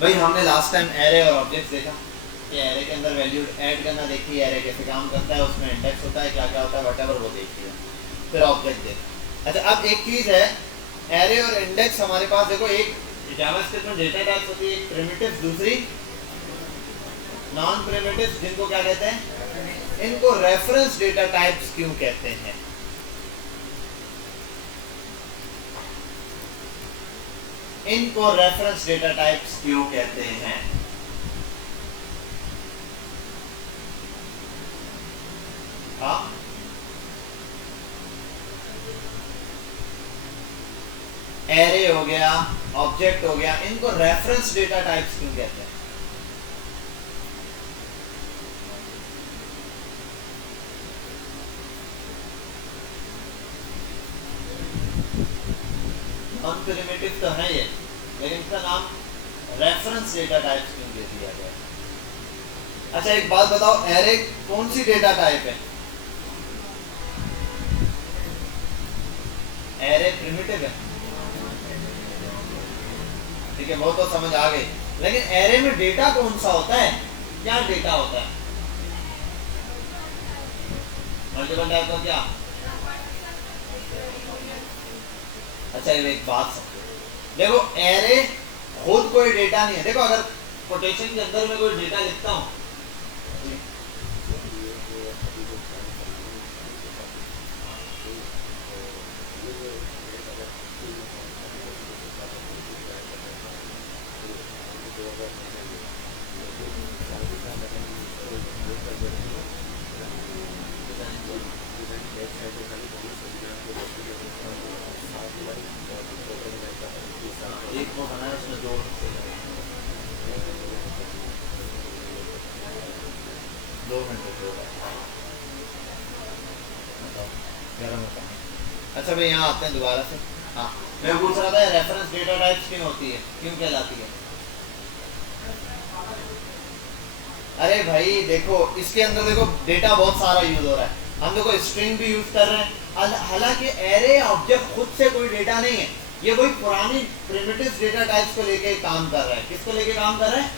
भाई हमने last time array और ऑब्जेक्ट देखा कि एरे के अंदर वैल्यू ऐड करना देखी, एरे कैसे काम करता है, उसमें इंडेक्स होता है, क्या क्या होता है, वटेवर वो देखी है। फिर ऑब्जेक्ट देखा। अच्छा अब एक चीज है, एरे और इंडेक्स हमारे पास देखो, एक जावास्क्रिप्ट में डेटा टाइप्स होती है, एक प्रिमिटिव, दूसरी नॉन प्रिमिटिव, जिनको क्या कहते हैं, इनको रेफरेंस डेटा टाइप्स क्यों कहते हैं? इनको रेफरेंस डेटा टाइप्स क्यों कहते हैं? हाँ, एरे हो गया, ऑब्जेक्ट हो गया, इनको रेफरेंस डेटा टाइप्स क्यों कहते हैं? नॉन प्रिमिटिव तो है ये, लेकिन इसका नाम रेफरेंस डेटा टाइप्स क्यों दे दिया गया? अच्छा एक बात बताओ, एरे कौन सी डेटा टाइप है? एरे प्रिमिटिव है, ठीक है, वो तो समझ आ गई, लेकिन एरे में डेटा कौन सा होता है? क्या डेटा होता है? मल्टीपल टाइप का क्या? अच्छा ये एक बात समझो, देखो एरे खुद कोई डेटा नहीं है। देखो अगर कोटेशन के अंदर में कोई डेटा लिखता हूं, एक को बनाया उसमें दो मिनट गर्म होता है। अच्छा भाई यहाँ आते हैं दोबारा से। हाँ मैं पूछ रहा था रेफरेंस डेटा टाइप्स क्यों होती है, क्यों कहलाती है? अरे भाई देखो इसके अंदर देखो डेटा बहुत सारा यूज हो रहा है, हम देखो स्ट्रिंग भी यूज कर रहे हैं, हालांकि एरे ऑब्जेक्ट खुद से कोई डेटा नहीं है, ये कोई पुरानी प्रिमिटिव डेटा टाइप्स को लेके काम कर रहा है। किसको लेके काम कर रहा है?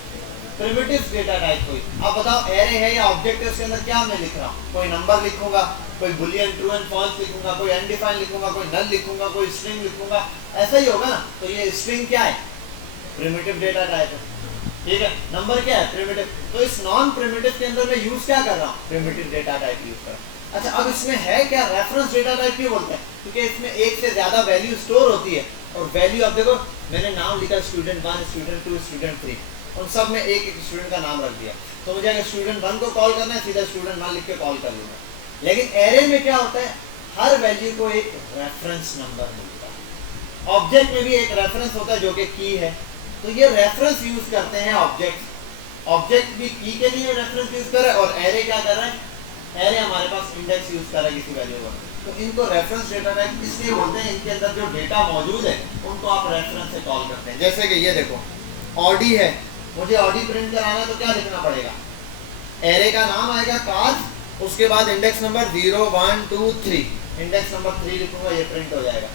प्रिमिटिव डेटा टाइप कोई। अब बताओ एरे है या ऑब्जेक्ट है, उसके अंदर क्या मैं लिख रहा हूँ? कोई नंबर लिखूंगा, कोई बुलियन ट्रू एंड फॉल्स लिखूंगा, कोई अनडिफाइंड लिखूंगा, कोई नल लिखूंगा, कोई स्ट्रिंग लिखूंगा, ऐसा ही होगा ना। तो ये स्ट्रिंग क्या है? प्रिमिटिव डेटा टाइप है, ठीक है। नंबर क्या है? प्रिमिटिव। तो इस नॉन प्रिमिटिव के अंदर मैं यूज क्या कर रहा हूँ? प्रिमिटिव डेटा टाइप यूज कर रहा हूँ। अच्छा अब इसमें है क्या? रेफरेंस डेटा टाइप क्यों बोलते हैं? क्योंकि इसमें एक से ज्यादा वैल्यू स्टोर होती है, और वैल्यू अब देखो मैंने नाम लिखा स्टूडेंट 1, स्टूडेंट 2, स्टूडेंट 3, उन सब में एक एक स्टूडेंट का नाम रख दिया, तो मुझे अगर स्टूडेंट 1 को कॉल करना है सीधा स्टूडेंट 1 लिख के कॉल कर लूंगा। लेकिन एरे में क्या होता है? हर वैल्यू को एक रेफरेंस नंबर मिलता है। ऑब्जेक्ट में भी एक रेफरेंस होता है जो कि की है, तो ये रेफरेंस यूज करते हैं ऑब्जेक्ट। ऑब्जेक्ट भी की के लिए रेफरेंस यूज कर रहा है, और एरे क्या कर रहा है? एरे हमारे पास इंडेक्स यूज कर रहा है किसी वैल्यू का। तो इनको रेफरेंस डेटा टाइप इसलिए बोलते हैं, इनके अंदर जो डेटा मौजूद है उनको आप रेफरेंस से कॉल करते हैं। जैसे कि ये देखो ऑडी है, मुझे ऑडी प्रिंट कराना है तो क्या लिखना पड़ेगा? एरे का नाम आएगा कार्स, उसके बाद इंडेक्स नंबर 0 1 2 3, इंडेक्स नंबर 3 लिखूंगा, ये प्रिंट हो जाएगा।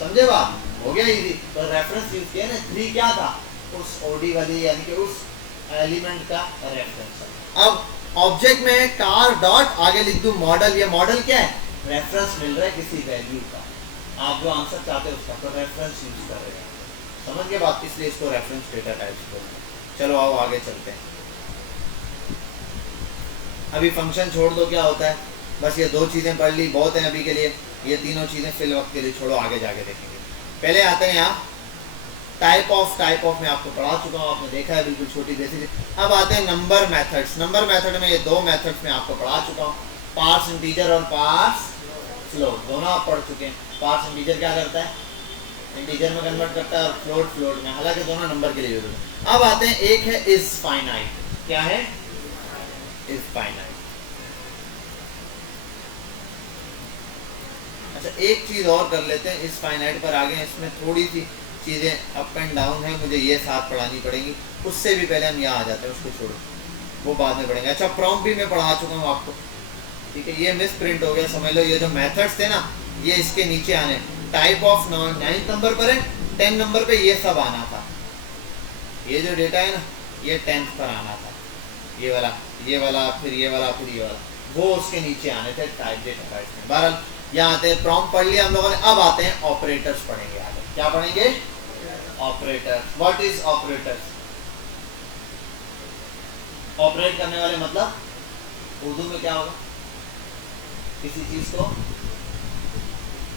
समझे बात? हो गया इजी। तो रेफरेंस यूज किया ना, 3 क्या था? उस ओडी वाली यानी कि उस एलिमेंट का रेफरेंस। अब ऑब्जेक्ट में कार डॉट आगे लिख दूं मॉडल, ये मॉडल क्या है? रेफरेंस मिल रहा है किसी वैल्यू का, आप जो आंसर चाहते हो उसका, तो रेफरेंस यूज कर रहे हैं। समझ गए बात? इसलिए इसको रेफरेंस डेटा टाइप्स बोलते हैं। चलो आओ आगे चलते हैं। अभी फंक्शन छोड़ दो, क्या होता है? बस ये 2 चीजें पढ़ ली, बहुत है अभी के लिए, ये तीनों चीजें फिल वक्त के लिए छोड़ो, आगे जाके देखेंगे। पहले आते हैं यहाँ टाइप ऑफ में आपको पढ़ा चुका हूँ, आपने देखा है बिल्कुल छोटी बेसिक। अब आते हैं नंबर मेथड्स। नंबर मेथड में ये 2 मेथड्स में आपको पढ़ा चुका हूँ, पार्स इंटीजर और पार्स फ्लोट, दोनों आप पढ़ चुके हैं। पार्स इंटीजर क्या करता है? इंटीजर में कन्वर्ट करता है, और फ्लोट में, हालांकि दोनों नंबर के लिए यूज होते हैं। अब आते हैं, एक है इज फाइनाइट। क्या है? Is finite. अच्छा एक चीज और कर लेते हैं, इस फाइनाइट पर आगे इसमें थोड़ी सी चीज़ें अप एंड डाउन है, मुझे ये साथ पढ़ानी पड़ेंगी। उससे भी पहले हम यहाँ आ जाते हैं, उसको छोड़ो, वो बाद में पढ़ेंगे। अच्छा प्रॉम्प्ट भी मैं पढ़ा चुका हूँ आपको, ठीक है। ये मिस प्रिंट हो गया, समझ लो। ये जो मेथड्स थे ना, ये इसके नीचे आने। टाइप ऑफ 9 नंबर पर है, 10 नंबर पे ये सब आना था, ये जो डेटा है ना, ये 10th पर आना था, ये वाला, ये वाला, फिर ये वाला, फिर ये वाला, वो उसके नीचे आने थे टाइप डेटा टाइप में। बहरहाल यहाँ आते हैं, प्रॉम्प्ट पढ़ लिया हम लोगों ने, अब आते हैं ऑपरेटर्स पढ़ेंगे आगे। क्या पढ़ेंगे? Operator. What is operators? Operate करने वाले मतलब उर्दू में क्या होगा? किसी चीज को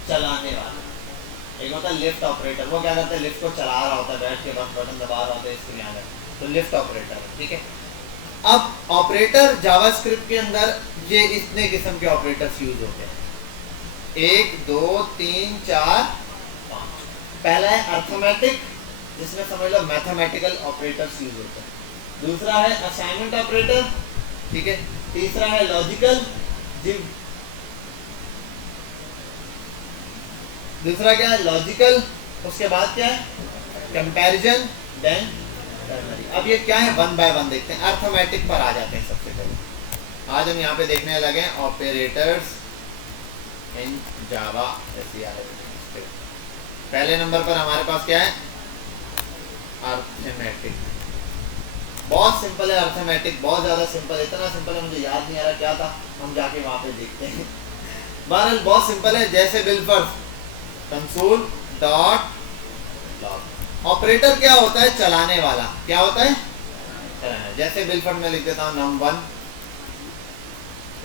चलाने वाला। एक होता है लिफ्ट ऑपरेटर, वो क्या करता है, लिफ्ट को चला रहा होता है, बैठ के बस बटन दबा रहा होता है, इसके लिए आना है, तो लिफ्ट ऑपरेटर है, ठीक है। अब ऑपरेटर जावास्क्रिप्ट के अंदर ये इतने किस्म के ऑपरेटर्स यूज होते हैं, 1 2 3 4 5। पहला है अर्थमेटिक, जिसमें समझ लो मैथमेटिकल ऑपरेटर्स यूज होते हैं। दूसरा है असाइनमेंट ऑपरेटर, ठीक है। तीसरा है लॉजिकल, दूसरा क्या है? लॉजिकल। उसके बाद क्या है? Comparison, then ternary. अब ये क्या है? वन बाय वन देखते हैं। अर्थमेटिक पर आ जाते हैं सबसे पहले। आज हम यहाँ पे देखने लगे ऑपरेटर्स इन जावा। पहले नंबर पर हमारे पास क्या है? अर्थमेटिक। बहुत सिंपल है अर्थमेटिक, बहुत ज्यादा सिंपल, इतना सिंपल है मुझे याद नहीं आ रहा क्या था, हम जाके वहां पे देखते हैं। बहरहाल बहुत सिंपल है, जैसे बिलफर्स कंसोल डॉट लॉग। ऑपरेटर क्या होता है? चलाने वाला। क्या होता है? चलाने। जैसे बिलफर्स में लिख देता हूं num1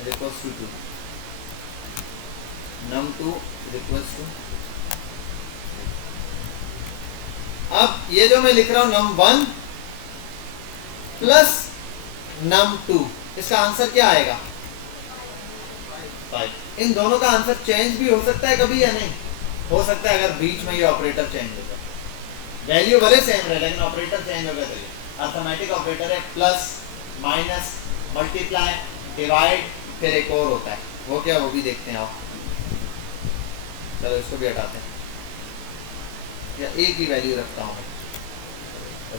equals to 2, num2 equals to. अब ये जो मैं लिख रहा हूं num1 प्लस num2, इसका आंसर क्या आएगा? 5। इन दोनों का आंसर चेंज भी हो सकता है कभी या नहीं? हो सकता है, अगर बीच में ये ऑपरेटर चेंज हो जाए। वैल्यू भले सेम रहे लेकिन ऑपरेटर चेंज हो गया तो ये अर्थमेटिक ऑपरेटर है। प्लस, माइनस, मल्टीप्लाई, डिवाइड, फिर एक और होता है, वो क्या? वो भी देखते हैं आओ। चलो इसको भी हटाते हैं, या एक ही वैल्यू रखता हूँ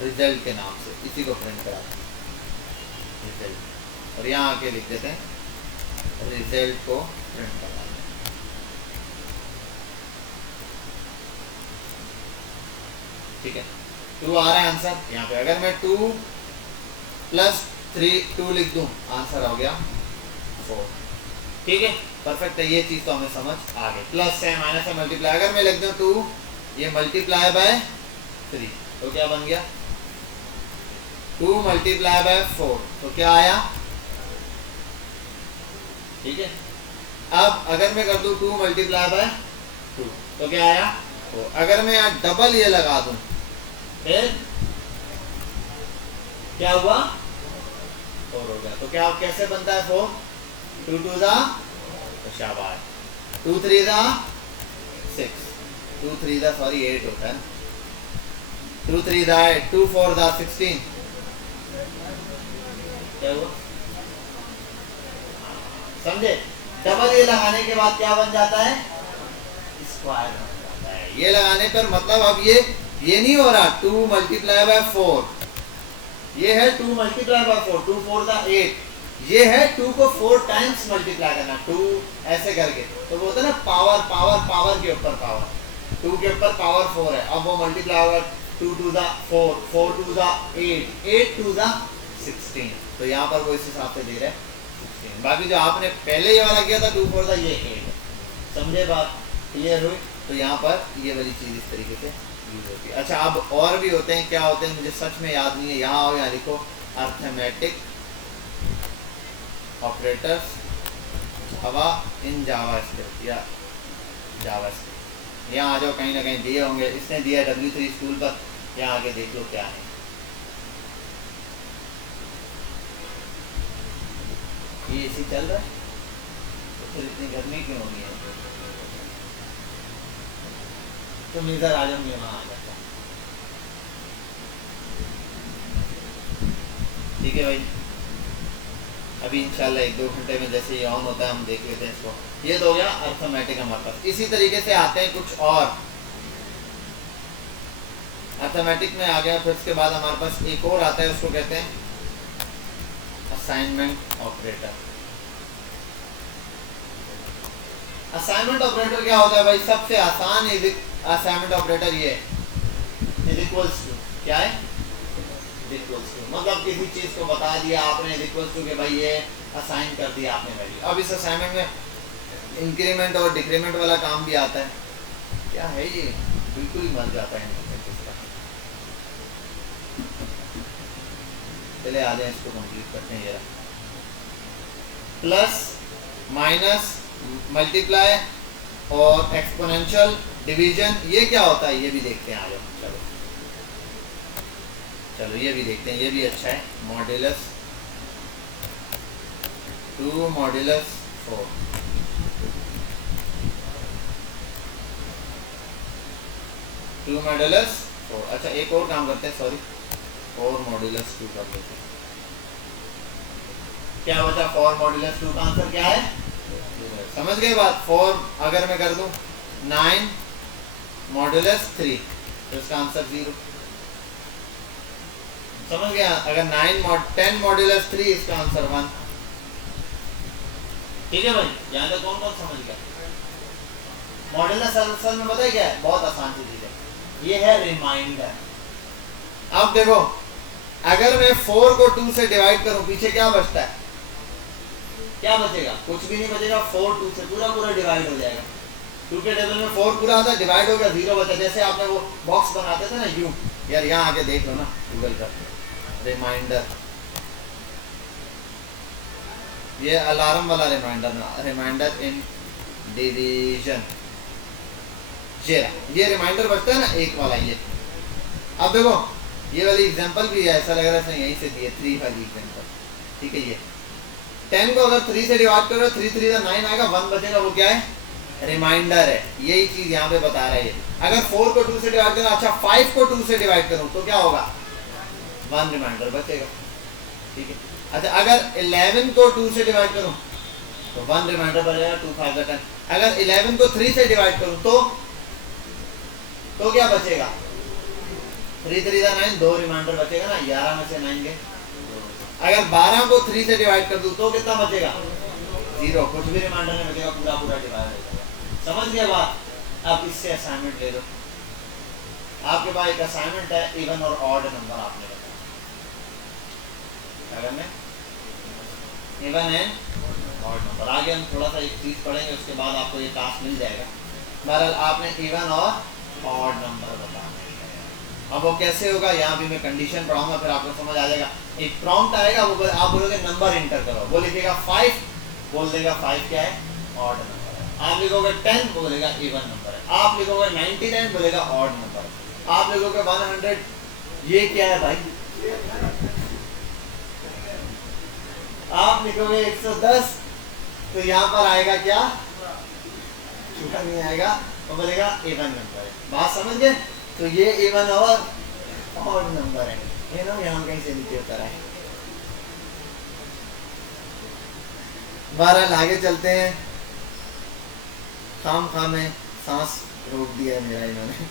रिजल्ट के नाम से, इसी को प्रिंट कराते हैं रिजल्ट, और यहाँ आके लिख देते हैं रिजल्ट को प्रिंट करा। ठीक है, 2 आ रहा है आंसर यहाँ पे। अगर मैं 2 प्लस 3 2 लिख दूं, आंसर हो गया 4। ठीक है, परफेक्ट है, ये चीज तो हमें समझ आ गई। प्लस है, माइनस है, मल्टीप्लाई। अगर मैं लिख दूं 2, ये मल्टीप्लाई बाय 3, तो क्या बन गया? 2 मल्टीप्लाई बाय 4, तो क्या आया? ठीक है, अब अगर मैं कर दूं 2 मल्टीप्लाई बाय 2, तो क्या आया? 4। अगर मैं यहाँ डबल ये लगा दूं, फिर क्या हुआ? 4 हो गया। तो क्या कैसे बनता है 4? 2 2 दा, तो शाबाश, 2 3 दा 6, 2 3 दा सॉरी 8 होता है, 2 3 दा 8, 2 4 दा 16। क्या हुआ? समझे? डबल ये लगाने के बाद क्या बन जाता है? स्क्वायर बन जाता है। ये लगाने पर मतलब अब ये नहीं हो रहा 2 मल्टीप्लाई बाय 4, ये है 2 मल्टीप्लाई बाय 4, 2 4 दा 8, ये है 2 को 4 टाइम्स मल्टीप्लाई करना, 2 ऐसे करके, तो वो होता है ना पावर पावर पावर के ऊपर पावर, 2 के ऊपर पावर 4 है, अब वो मल्टीप्लाई होगा 2 2 दा 4, 4 2 दा 8, 8 2 दा 16। तो यहाँ पर वो इस हिसाब से दे रहा है 16। बाकी जो आपने पहले ये वाला किया था 2 4 दा, ये 8। समझे बात? क्लियर हुई? तो यहाँ पर ये वाली चीज इस तरीके से यूज होती है। अच्छा, अब और भी होते हैं, क्या होते हैं मुझे सच में याद नहीं है। यहाँ आओ, यहाँ लिखो arithmetic operators Java in JavaScript या जावास्क्रिप्ट। यहाँ आ जाओ, कहीं ना कहीं दिए होंगे, इसने दिया W3 स्कूल पर, यहाँ आगे देख लो क्या है। ये इसी चल रहा है, तो फिर इतनी गर्मी क्यों हो रही है? तुम इधर आ जाओ, मैं वहां आ जाता। ठीक है भाई, अभी इंशाल्लाह 1-2 घंटे में जैसे ये ऑन होता है हम देख लेते हैं इसको। ये तो हो गया अर्थमेटिक हमारे पास। इसी तरीके से आते हैं कुछ और। अर्थमेटिक में आ गया, फिर उसके बाद हमारे पास एक और आता है, उसको कहते हैं असाइनमेंट ऑपरेटर। असाइनमेंट ऑपरेटर क्या होता है भाई? सबसे आसान असाइनमेंट ऑपरेटर ये इज इक्वल्स टू क्या है? इज इक्वल्स टू, मतलब किसी चीज को बता दिया आपने इज इक्वल्स टू के भाई ये असाइन कर दिया आपने वैल्यू। अब इस असाइनमेंट में इंक्रीमेंट और डिक्रीमेंट वाला काम भी आता है। क्या है ये, बिल्कुल ही मर जाता है इनका। चले आ जाए इसको कंप्लीट करते हैं। ये प्लस माइनस मल्टीप्लाई और एक्सपोनेंशियल डिवीजन, ये क्या होता है ये भी देखते हैं। आ जाओ चलो चलो ये भी देखते हैं, ये भी अच्छा है। Modulus 2 modulus 4, two modulus 4। अच्छा एक और काम करते हैं, सॉरी 4 मॉड्यूलस 2 कर लेते हैं। क्या बचा 4 मॉड्यूलस 2 का आंसर क्या है? समझ गए बात? 4 अगर मैं कर दूं 9 मॉड्यूलस 3 तो इसका आंसर 0। समझ गया? अगर 10 मॉड्यूलस 3 इसका आंसर 1। ठीक है भाई, यहाँ तक कौन कौन समझ गया? मॉड्यूलस असल में पता है क्या है? बहुत आसान सी चीज है, ये है रिमाइंडर। अब देखो अगर मैं 4 को 2 से डिवाइड करूं पीछे क्या बचता है? क्या बचेगा? कुछ भी नहीं बचेगा। 4 2 से पूरा पूरा डिवाइड हो जाएगा। 2 के टेबल में 4 पूरा आता है, डिवाइड हो गया, 0 बचा। जैसे आपने वो बॉक्स बनाते थे ना यू, यार यहाँ आके देख लो ना गूगल पर, रिमाइंडर, ये अलार्म वाला रिमाइंडर ना, रिमाइंडर इन डिवीजन, ये रिमाइंडर बचता है ना एक वाला ये। अब देखो ये वाली एग्जांपल भी है, ऐसा लग रहा है यहीं से दिए 3 वाली एग्जांपल। ठीक है, ये 10 को अगर 3 से डिवाइड करो 3 3 9 आएगा, 1 बचेगा, वो क्या है? रिमाइंडर है। यही चीज यहाँ पे बता रहा है। अगर 4 को 2 से डिवाइड करो, अच्छा 5 को 2 से डिवाइड करूं तो क्या होगा? 1 रिमाइंडर बचेगा। ठीक है, अच्छा अगर 11 को 2 से डिवाइड करूं तो 1 रिमाइंडर बचेगा, 2 5 10। अगर 11 को 3 से डिवाइड करूं तो क्या बचेगा? 3 3 9, 2 रिमाइंडर बचेगा ना, 11 में से 9 गए। अगर 12 को 3 से डिवाइड कर दूं तो कितना बचेगा? 0, कुछ भी रिमाइंडर नहीं बचेगा, पूरा पूरा डिवाइड हो जाएगा। समझ गया बात? अब इससे असाइनमेंट ले लो। आपके पास एक असाइनमेंट है, इवन और ऑड नंबर आपने बताया। क्या करना है? Even and odd number. आगे हम थोड़ा सा एक चीज पढ़ेंगे, उसके बाद आपको ये टास्क मिल जाएगा। बहरहाल आपने इवन और ऑड नंबर बताना है। अब वो कैसे होगा यहाँ भी मैं कंडीशन पढ़ाऊंगा, फिर आपको समझ आ जाएगा। एक प्रॉम्प्ट आएगा, वो आप बोलोगे नंबर एंटर करो, वो लिखेगा 5, बोल देगा 5 क्या है? ऑड नंबर है। आप लिखोगे 10, बोलेगा इवन नंबर है। आप लिखोगे 99, बोलेगा ऑड नंबर है। आप लिखोगे 100, ये क्या है भाई? आप लिखोगे 110 तो यहाँ पर आएगा क्या? छूटा नहीं आएगा, तो बोलेगा इवन नंबर है। बात समझ गए? तो ये इवन और ऑड नंबर है, ये ना यहाँ कहीं से नीचे उतर आए। बहरहाल आगे चलते हैं। खाम में सांस रोक दिया है मेरा इन्होंने।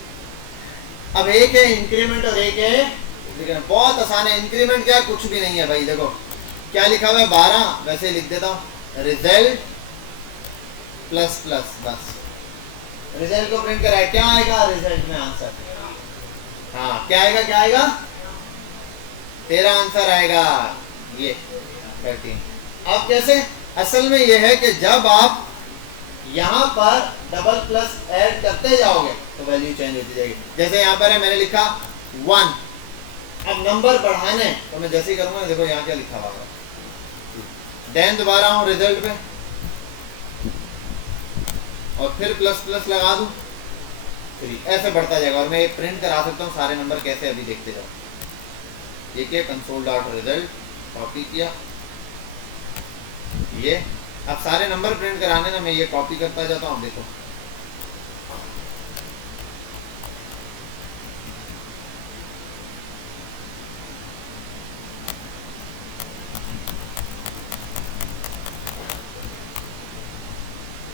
अब एक है इंक्रीमेंट और एक है डिक्रीमेंट। बहुत आसान है। इंक्रीमेंट क्या? कुछ भी नहीं है भाई। देखो क्या लिखा हुआ है, 12 वैसे लिख देता हूँ, रिजल्ट प्लस प्लस, बस रिजल्ट को प्रिंट कराए, क्या आएगा रिजल्ट में? आंसर। हाँ क्या आएगा? क्या आएगा? तेरा आंसर आएगा ये 13। अब कैसे? असल में ये है कि जब आप यहाँ पर डबल प्लस ऐड करते जाओगे तो वैल्यू चेंज होती जाएगी। जैसे यहाँ पर है, मैंने लिखा 1, अब नंबर बढ़ाने तो मैं जैसे ही करूंगा, देखो यहाँ क्या लिखा हुआ है, देन दोबारा हूँ रिजल्ट पे और फिर प्लस प्लस लगा दूं, 3, ऐसे बढ़ता जाएगा। और मैं ये प्रिंट करा सकता हूँ सारे नंबर कैसे, अभी देखते जाओ। ये क्या? कंसोल डॉट रिजल्ट, कॉपी किया ये। अब सारे नंबर प्रिंट कराने ना, मैं ये कॉपी करता जाता हूँ। देखो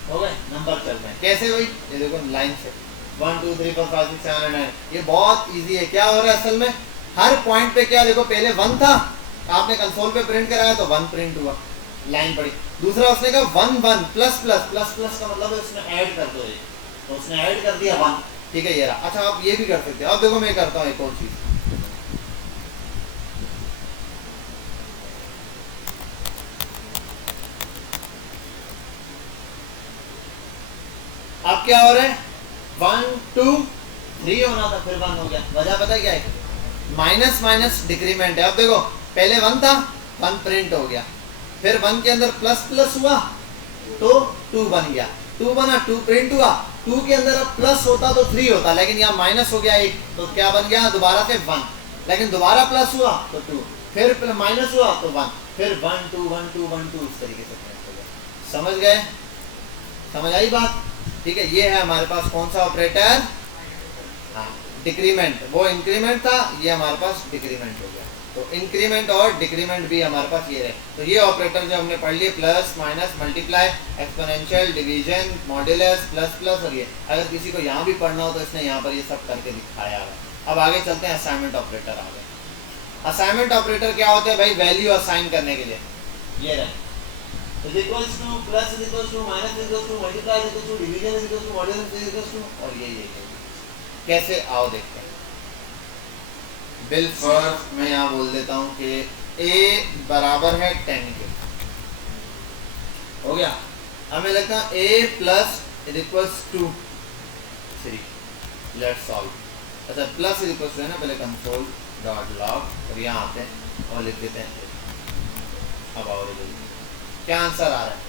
हो गए नंबर चल रहे हैं कैसे भाई? ये देखो लाइन से 1 2 3 4 5 6 7 8 9। ये बहुत इजी है। क्या हो रहा है असल में? हर पॉइंट पे क्या, देखो पहले 1 था, आपने कंसोल पे प्रिंट कराया तो 1 प्रिंट हुआ, लाइन पड़ी। दूसरा उसने कहा 1 1 प्लस प्लस, प्लस प्लस का मतलब है उसने ऐड कर दो, तो उसने ऐड कर दिया 1। ठीक है, ये रहा। अच्छा आप ये भी कर सकते हो। अब देखो मैं करता हूँ एक और चीज, क्या हो रहा है 1 2 3 होना था, फिर 1 हो गया। वजह पता है क्या है? माइनस माइनस डिक्रीमेंट है। अब देखो पहले 1 था, 1 प्रिंट हो गया, फिर 1 के अंदर प्लस प्लस हुआ तो 2 बन गया, 2 बना, 2 प्रिंट हुआ, 2 के अंदर अब प्लस होता तो 3 होता, लेकिन यहाँ माइनस हो गया 1, तो क्या बन गया दोबारा से 1, लेकिन दोबारा प्लस हुआ तो 2, फिर माइनस हुआ तो 1, फिर 1 2 1 2 1 2 इस तरीके से प्रिंट हो गया। समझ गए? समझ आई बात? ठीक है, ये है हमारे पास कौन सा ऑपरेटर? हाँ, डिक्रीमेंट। वो इंक्रीमेंट था, ये हमारे पास डिक्रीमेंट हो गया। तो इंक्रीमेंट और डिक्रीमेंट भी हमारे पास ये रहे। तो ये ऑपरेटर जो हमने पढ़ लिए, plus minus multiply exponential division modulus plus plus, और ये अगर किसी को यहाँ भी पढ़ना हो तो इसने यहाँ पर ये सब करके दिखाया है। अब आगे चलते हैं असाइनमेंट ऑपरेटर। आगे असाइनमेंट ऑपरेटर क्या होते हैं भाई? वैल्यू असाइन करने के लिए ये रहे is equals to, plus is equals to, minus is equals to, multiply is equals to, division is equals to, modulus is equals to, और ये कैसे आओ देखते हैं। बिल फर्स्ट मैं यहाँ बोल देता हूँ कि a बराबर है 10 के, हो गया। अब मैं लगता हूँ a plus is equals to 3, let's solve. अच्छा, प्लस इज इक्वल्स टू है ना, पहले कंसोल डॉट लॉग और यहाँ आते हैं और लिख देते हैं। अब आओ क्या आंसर आ रहा है?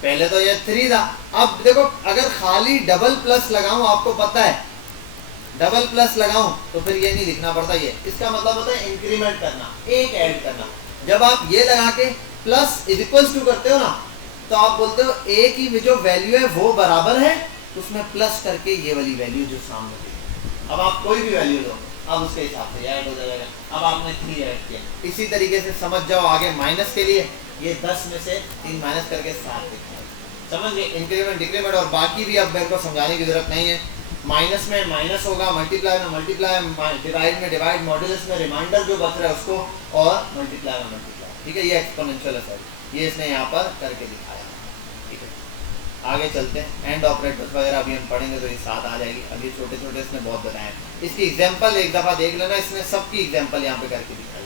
पहले तो ये 3 था, अब देखो अगर खाली डबल प्लस लगाऊं, आपको पता है डबल प्लस लगाऊं तो फिर ये नहीं लिखना पड़ता, ये इसका मतलब होता है इंक्रीमेंट करना, एक ऐड करना। जब आप ये लगा के प्लस इज इक्वल्स टू करते हो ना, तो आप बोलते हो ए की जो वैल्यू है वो बराबर है, उसमें प्लस करके ये वाली वैल्यू जो सामने दी। अब आप कोई भी वैल्यू लो, अब उसके हिसाब से ऐड हो जाएगा। अब आपने 3 ऐड किया, इसी तरीके से समझ जाओ आगे माइनस के लिए ये 10 में से 3 माइनस करके 7 लिखना है। समझ गए? इंक्रीमेंट डिक्रीमेंट और बाकी भी अब मेरे को समझाने की जरूरत नहीं है। माइनस में माइनस होगा, मल्टीप्लाई में मल्टीप्लाई, डिवाइड में डिवाइड, मॉड्यूलस में रिमाइंडर जो बच रहा है उसको, और मल्टीप्लाई में मल्टीप्लाई। ठीक है, ये एक्सपोनेंशियल है, ये इसने यहाँ पर करके दिखाया। ठीक है, आगे चलते हैं। एंड ऑपरेटर्स वगैरह अभी हम पढ़ेंगे तो ये साथ आ जाएगी। अभी छोटे छोटे इसने बहुत बताए। इसकी एग्जांपल एक दफ़ा देख लेना, इसने सबकी एग्जांपल यहाँ पे करके दिखाई।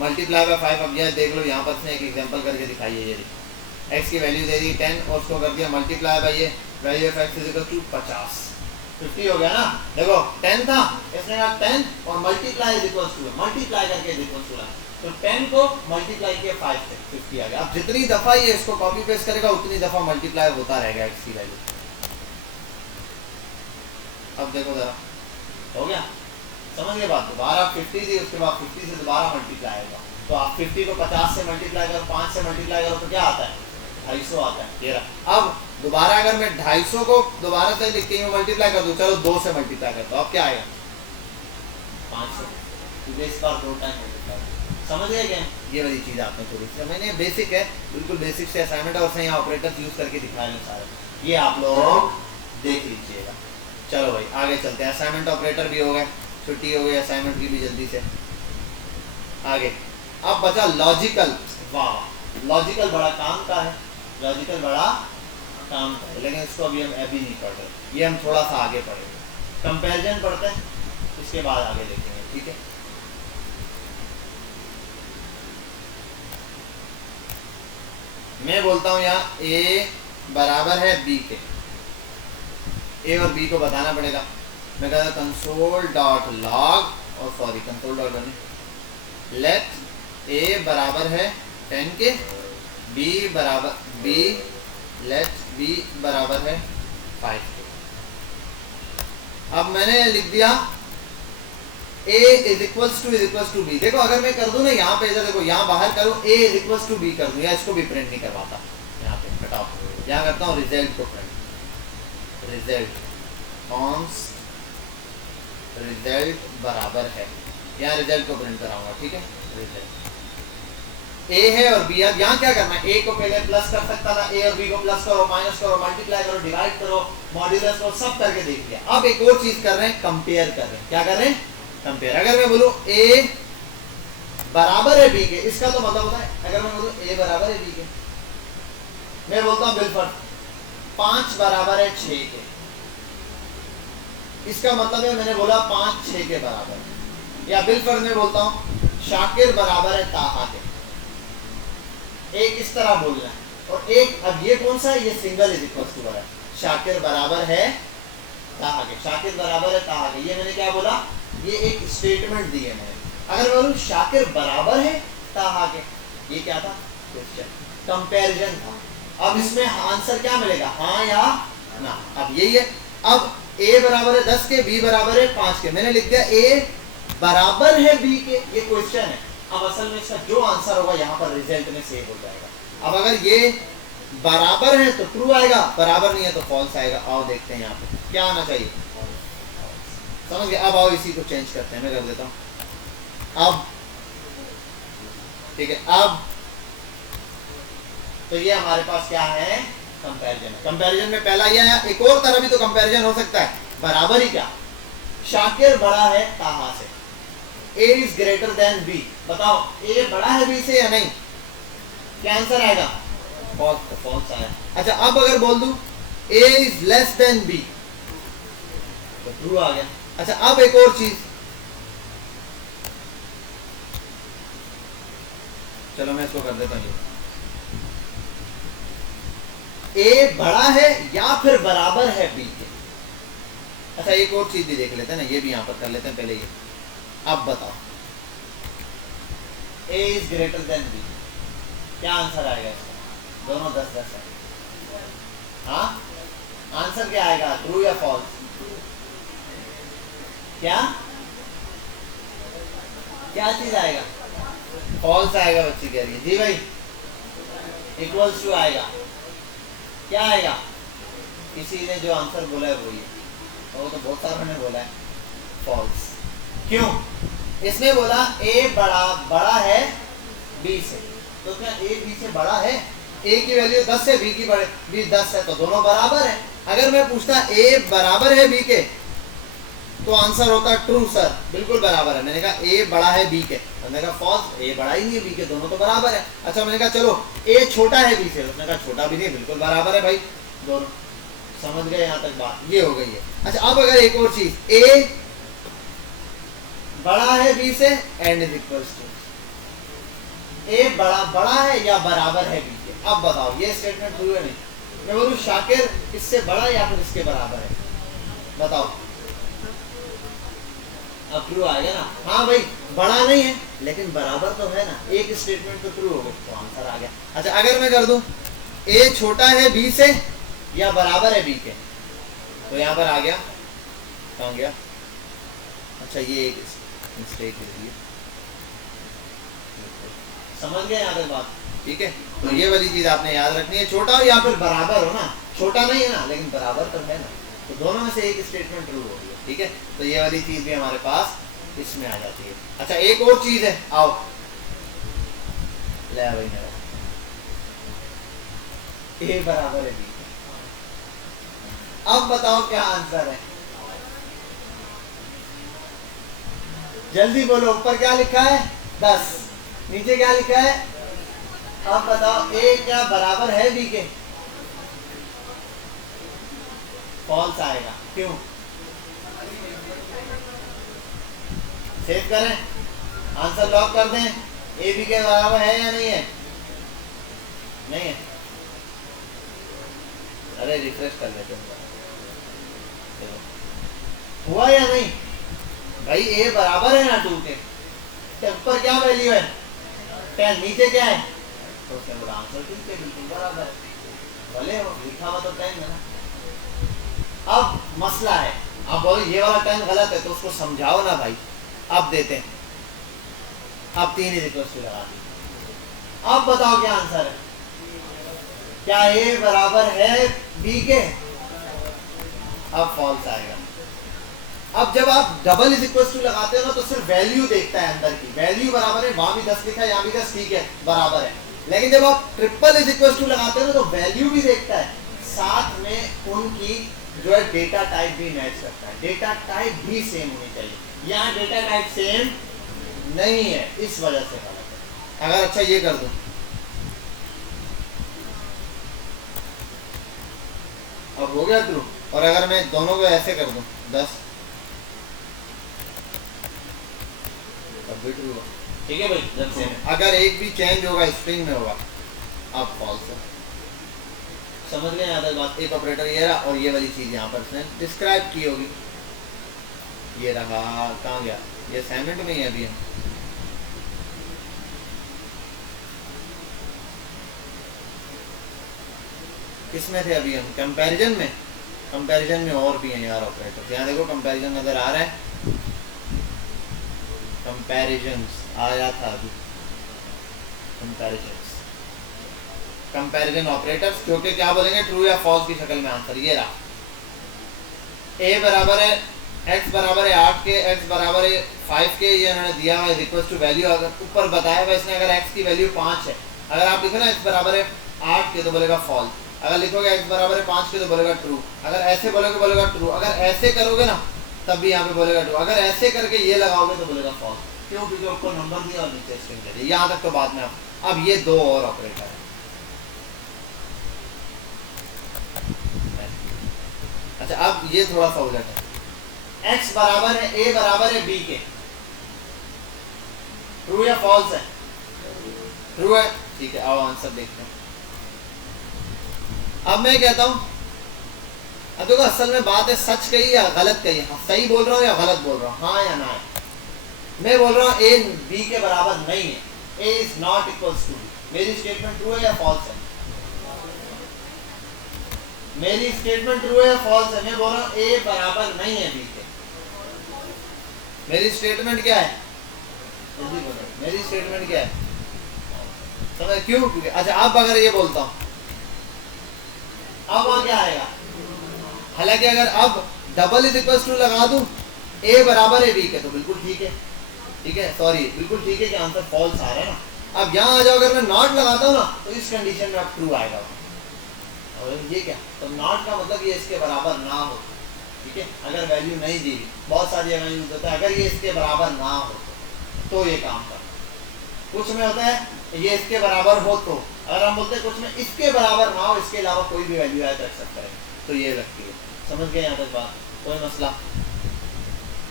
मल्टीप्लाई बाय 5, अब यह देख लो यहाँ पर इसने एक एग्जांपल करके दिखाई है। ये एक्स की वैल्यू दे दी 10 और उसको कर दिया मल्टीप्लाई बाय ये value of X is equal to 50, 50 हो गया ना। देखो 10 था, इसने कहा 10 और multiply is equal to, multiply करके इज इक्वल टू, तो 10 को मल्टीप्लाई किया 5 से 50 आ गया। अब जितनी दफा ये इसको कॉपी पेस्ट करेगा उतनी दफा मल्टीप्लाई होता रहेगा एक्स की वैल्यू। अब देखो जरा, हो गया? समझ गए बात? दोबारा 50 थी, उसके बाद 50 से दोबारा मल्टीप्लाई होगा, तो आप 50 को 50 से मल्टीप्लाई करो, 5 से मल्टीप्लाई करो तो क्या आता है? 250 आता है। ये रहा। अब दोबारा अगर मैं 250 को दोबारा से लिख के मल्टीप्लाई कर दूं, चलो 2 से मल्टीप्लाई कर दो, अब क्या आएगा? 500, क्योंकि इस बार 2 टाइम मल्टीप्लाई। समझ गए क्या? ये वाली चीज़ आपने थोड़ी सी, मैंने बेसिक है, बिल्कुल बेसिक से असाइनमेंट और उसने यहाँ ऑपरेटर्स यूज़ करके दिखाए हैं सारे, ये आप लोग देख लीजिएगा। चलो भाई आगे चलते हैं। असाइनमेंट ऑपरेटर भी हो गए, छुट्टी हो गई असाइनमेंट की भी जल्दी से। आगे अब बचा लॉजिकल। वाह, लॉजिकल बड़ा काम का है, लॉजिकल बड़ा काम का है, लेकिन इसको अभी हम अभी नहीं पढ़ रहे, ये हम थोड़ा सा आगे पढ़ेंगे। कंपैरिजन पढ़ते हैं, इसके बाद आगे देखेंगे। ठीक है, मैं बोलता हूँ यहाँ a बराबर है b के, a और b को बताना पड़ेगा। मैं कहता कंसोल डॉट लॉग, और सॉरी कंसोल डॉट बने लेट a बराबर है 10 के, b बराबर b लेट b बराबर है 5 के। अब मैंने लिख दिया a is equals to b। देखो अगर मैं कर दूं ना यहाँ पे, इधर देखो यहाँ बाहर करूँ a is equals to b कर दूं, या इसको भी प्रिंट नहीं करवाता, यहाँ पे हटाओ, यहाँ करता हूँ रिजल्ट को प्रिंट, रिजल्ट कॉन्स्ट रिजल्ट बराबर है, यहाँ रिजल्ट को प्रिंट कराऊंगा। ठीक है, रिजल्ट a है और b। अब यहाँ क्या करना है, a को पहले प्लस कर सकता था, a और b को प्लस करो, माइनस करो, मल्टीप्लाई करो, डिवाइड करो, मॉड्यूलस करो, सब करके देख लिया। अब एक और चीज कर रहे हैं, कंपेयर कर रहे हैं। क्या कर रहे हैं? कंपेयर। अगर मैं बोलूं a बराबर है b के, इसका तो मतलब होता है, अगर मैं बोलूं a बराबर है b के, मैं बोलता हूं बिलफर्ड 5 बराबर है 6 के, इसका मतलब है मैंने बोला 5 6 के बराबर। या बिलफर्ड में बोलता हूं शाकिर बराबर है ताहा के, एक इस तरह बोलना है। और एक, अब ये कौन सा है? ये सिंगल इज इक्वल टू है, शाकिर बराबर है ताहा के, शाकिर बराबर है ताहा के, ये मैंने क्या बोला, ये एक स्टेटमेंट दी है मैंने। अगर बोलूं शाकिर बराबर है ताहा के, ये क्या था, क्वेश्चन, कंपैरिजन था। अब इसमें आंसर क्या मिलेगा, हाँ या ना। अब यही है, अब a बराबर है 10 के, b बराबर है 5 के, मैंने लिख दिया a बराबर है b के, ये क्वेश्चन है। अब असल में इसका जो आंसर होगा यहाँ पर रिजल्ट में सेव हो जाएगा। अब अगर ये बराबर है तो ट्रू आएगा, बराबर नहीं है तो फॉल्स आएगा। आओ देखते हैं यहाँ पे क्या आना चाहिए, समझ गए। अब आओ इसी को चेंज करते हैं, मैं कर देता हूं अब, ठीक है। अब तो ये हमारे पास क्या है, कंपैरिजन। कंपैरिजन में पहला ये है, एक और तरह भी तो कंपैरिजन हो सकता है, बराबर ही क्या, शाकिर बड़ा है ताहा से, a is greater than b, बताओ a बड़ा है b से या नहीं, क्या आंसर आएगा, फॉल्स, तो फॉल्स आया। अच्छा अब अगर बोल दूं a is less than b, तो ट्रू आ गया। अच्छा अब एक और चीज, चलो मैं इसको कर देता हूं, a बड़ा है या फिर बराबर है b के। अच्छा एक और चीज भी देख लेते हैं ना, ये भी यहां पर कर लेते हैं पहले ये। अब बताओ a is greater than b, क्या आंसर आएगा इसका, दोनों 10-10 है, हाँ आंसर क्या आएगा, ट्रू या फॉल्स, क्या क्या चीज आएगा, फॉल्स आएगा, बच्ची कह रही है जी भाई, इक्वल्स टू आएगा, क्या आएगा, किसी ने जो आंसर बोला है वही है, वो तो बहुत सारों ने बोला है फॉल्स। क्यों, इसने बोला a बड़ा है b से, तो क्या a b से बड़ा है, a की वैल्यू 10 है, b की भी 10 है, तो दोनों बराबर है। अगर मैं पूछता a बराबर है b के, तो आंसर होता ट्रू सर, बिल्कुल बराबर है। मैंने कहा a बड़ा है b के, मैंने कहा फॉल्स, a बड़ा ही नहीं है b के, दोनों तो बराबर है। अच्छा मैंने कहा चलो a छोटा है b से, उसने कहा छोटा भी नहीं, बिल्कुल बराबर है भाई दोनों, समझ गए यहाँ तक बात, ये हो गई है। अच्छा अब अगर एक और चीज, a बड़ा है b से and is equals to, a बड़ा है या बराबर है b के, अब बताओ ये स्टेटमेंट ट्रू है नहीं, मैं बोलूं शाकिर इससे बड़ा या फिर इसके बराबर है, बताओ, अब ट्रू आएगा ना, हाँ भाई बड़ा नहीं है लेकिन बराबर तो है ना, एक स्टेटमेंट तो ट्रू हो गया, तो आंसर आ गया। अच्छा अगर मैं कर दूं a छोटा है b से या बराबर है b के, तो यहाँ पर आ गया, कहाँ गया, अच्छा ये एक मिस्टेक है, समझ गए यहाँ तक बात, ठीक है। तो ये वाली चीज आपने याद रखनी है, छोटा हो या फिर बराबर हो ना, छोटा नहीं है ना लेकिन बराबर तो है ना, तो दोनों में से एक स्टेटमेंट ट्रू हो गया, ठीक है। तो ये वाली चीज भी हमारे पास इसमें आ जाती है। अच्छा एक और चीज है, आओ ले भाई मेरा a बराबर है b, अब बताओ क्या आंसर है, जल्दी बोलो, ऊपर क्या लिखा है 10, नीचे क्या लिखा है, अब बताओ a क्या बराबर है b के, फॉल्स आएगा, क्यों, सेव करें, आंसर लॉक कर दें, a b के बराबर है या नहीं है, नहीं है, अरे रिफ्रेश कर लेते हैं, हुआ या नहीं भाई, a बराबर है ना 2 के, ऊपर क्या वैल्यू है 10, नीचे क्या है, तो उसने बोला आंसर ठीक है, बिल्कुल बराबर है, भले हो लिखा हुआ तो 10 है ना। अब मसला है, आप बोलो ये वाला 10 गलत है, तो उसको समझाओ ना भाई, अब देते हैं, अब 3 इज इक्वल टू लगा दी, अब बताओ क्या आंसर है, क्या a बराबर है b के, अब फॉल्स आएगा। अब जब आप डबल इज इक्वल टू लगाते हो ना, तो सिर्फ वैल्यू देखता है, अंदर की वैल्यू बराबर है, वहां भी 10 लिखा है, यहाँ भी 10, ठीक है बराबर है। लेकिन जब आप ट्रिपल इज इक्वल टू लगाते हो ना, तो वैल्यू भी देखता है, साथ में उनकी जो है डेटा टाइप भी मैच करता है, डेटा टाइप भी सेम होनी चाहिए, यहाँ डेटा टाइप सेम नहीं है, इस वजह से गलत है। अगर अच्छा ये कर दूं, अब हो गया ट्रू, और अगर मैं दोनों को ऐसे कर दूं 10, अब भी ट्रू, ठीक है भाई, जब सेम है, अगर एक भी चेंज होगा स्ट्रिंग में होगा, अब फॉल्स है, समझ गए यहाँ तक बात। एक ऑपरेटर ये रहा और ये वाली चीज यहाँ पर इसने डिस्क्राइब की होगी। ये रहा, कहाँ गया ये, असाइनमेंट में ही अभी है। किसमें थे अभी हम, कंपैरिजन में। कंपैरिजन में और भी हैं यार ऑपरेटर, यहाँ देखो कंपैरिजन नजर आ रहा है, कंपैरिजन आया था अभी, कंपैरिजन, कंपैरिजन ऑपरेटर्स जो कि क्या बोलेंगे, ट्रू या फॉल्स की शक्ल में आंसर। ये रहा, a बराबर है x बराबर है 8 के, x बराबर है 5 के, ये उन्होंने दिया हुआ इक्वल टू वैल्यू, अगर ऊपर बताया हुआ इसने, अगर x की वैल्यू 5 है, अगर आप लिखो ना x बराबर है 8 के तो बोलेगा फॉल्स, अगर लिखोगे x बराबर है 5 के तो बोलेगा ट्रू, अगर ऐसे बोलोगे बोलेगा ट्रू, अगर ऐसे करोगे ना तब भी यहाँ पे बोलेगा ट्रू, अगर ऐसे करके ये लगाओगे तो बोलेगा फॉल्स। क्यों? क्योंकि आपको नंबर दिया और नीचे स्ट्रिंग दे दी। यहाँ तक तो बात में अब ये दो और ऑपरेटर है। अच्छा अब ये थोड़ा सा उलट है, x बराबर है a बराबर है b के, ट्रू या फॉल्स है? ट्रू है, ठीक है। आओ आंसर देखते हैं। अब मैं कहता हूं, अब देखो असल में बात है सच कही या गलत कही, सही बोल रहा हूं या गलत बोल रहा हूं, हाँ या ना। मैं बोल रहा हूं a b के बराबर नहीं है, a is not equals to b। मेरी स्टेटमेंट ट्रू है या फॉल्स है? मेरी स्टेटमेंट ट्रू है या फॉल्स है? मैं बोल रहा हूं a बराबर नहीं है b के। मेरी स्टेटमेंट क्या है? जल्दी बोलो, मेरी स्टेटमेंट क्या है? समझ क्यों? क्योंकि अच्छा अब अगर ये बोलता हूं, अब वहां क्या आएगा? हालांकि अगर अब डबल इज इक्वल टू लगा दूं a बराबर है b के तो बिल्कुल ठीक है, ठीक है, सॉरी बिल्कुल ठीक है कि आंसर फॉल्स आ रहा है ना। अब यहाँ आ जाओ, अगर मैं नॉट लगाता हूँ ना तो इस कंडीशन में अब ट्रू आएगा। और ये क्या, तो नॉट का मतलब ये इसके बराबर ना हो, ठीक है, अगर वैल्यू नहीं दी, बहुत सारी जगह यूज होता है, अगर ये इसके बराबर ना हो तो ये काम कर, कुछ में होता है ये इसके बराबर हो तो, अगर हम बोलते हैं कुछ में इसके बराबर ना हो, इसके अलावा कोई भी वैल्यू आए तो एक्सेप्ट करें, तो ये लगती है। समझ गए यहाँ तक बात? कोई मसला?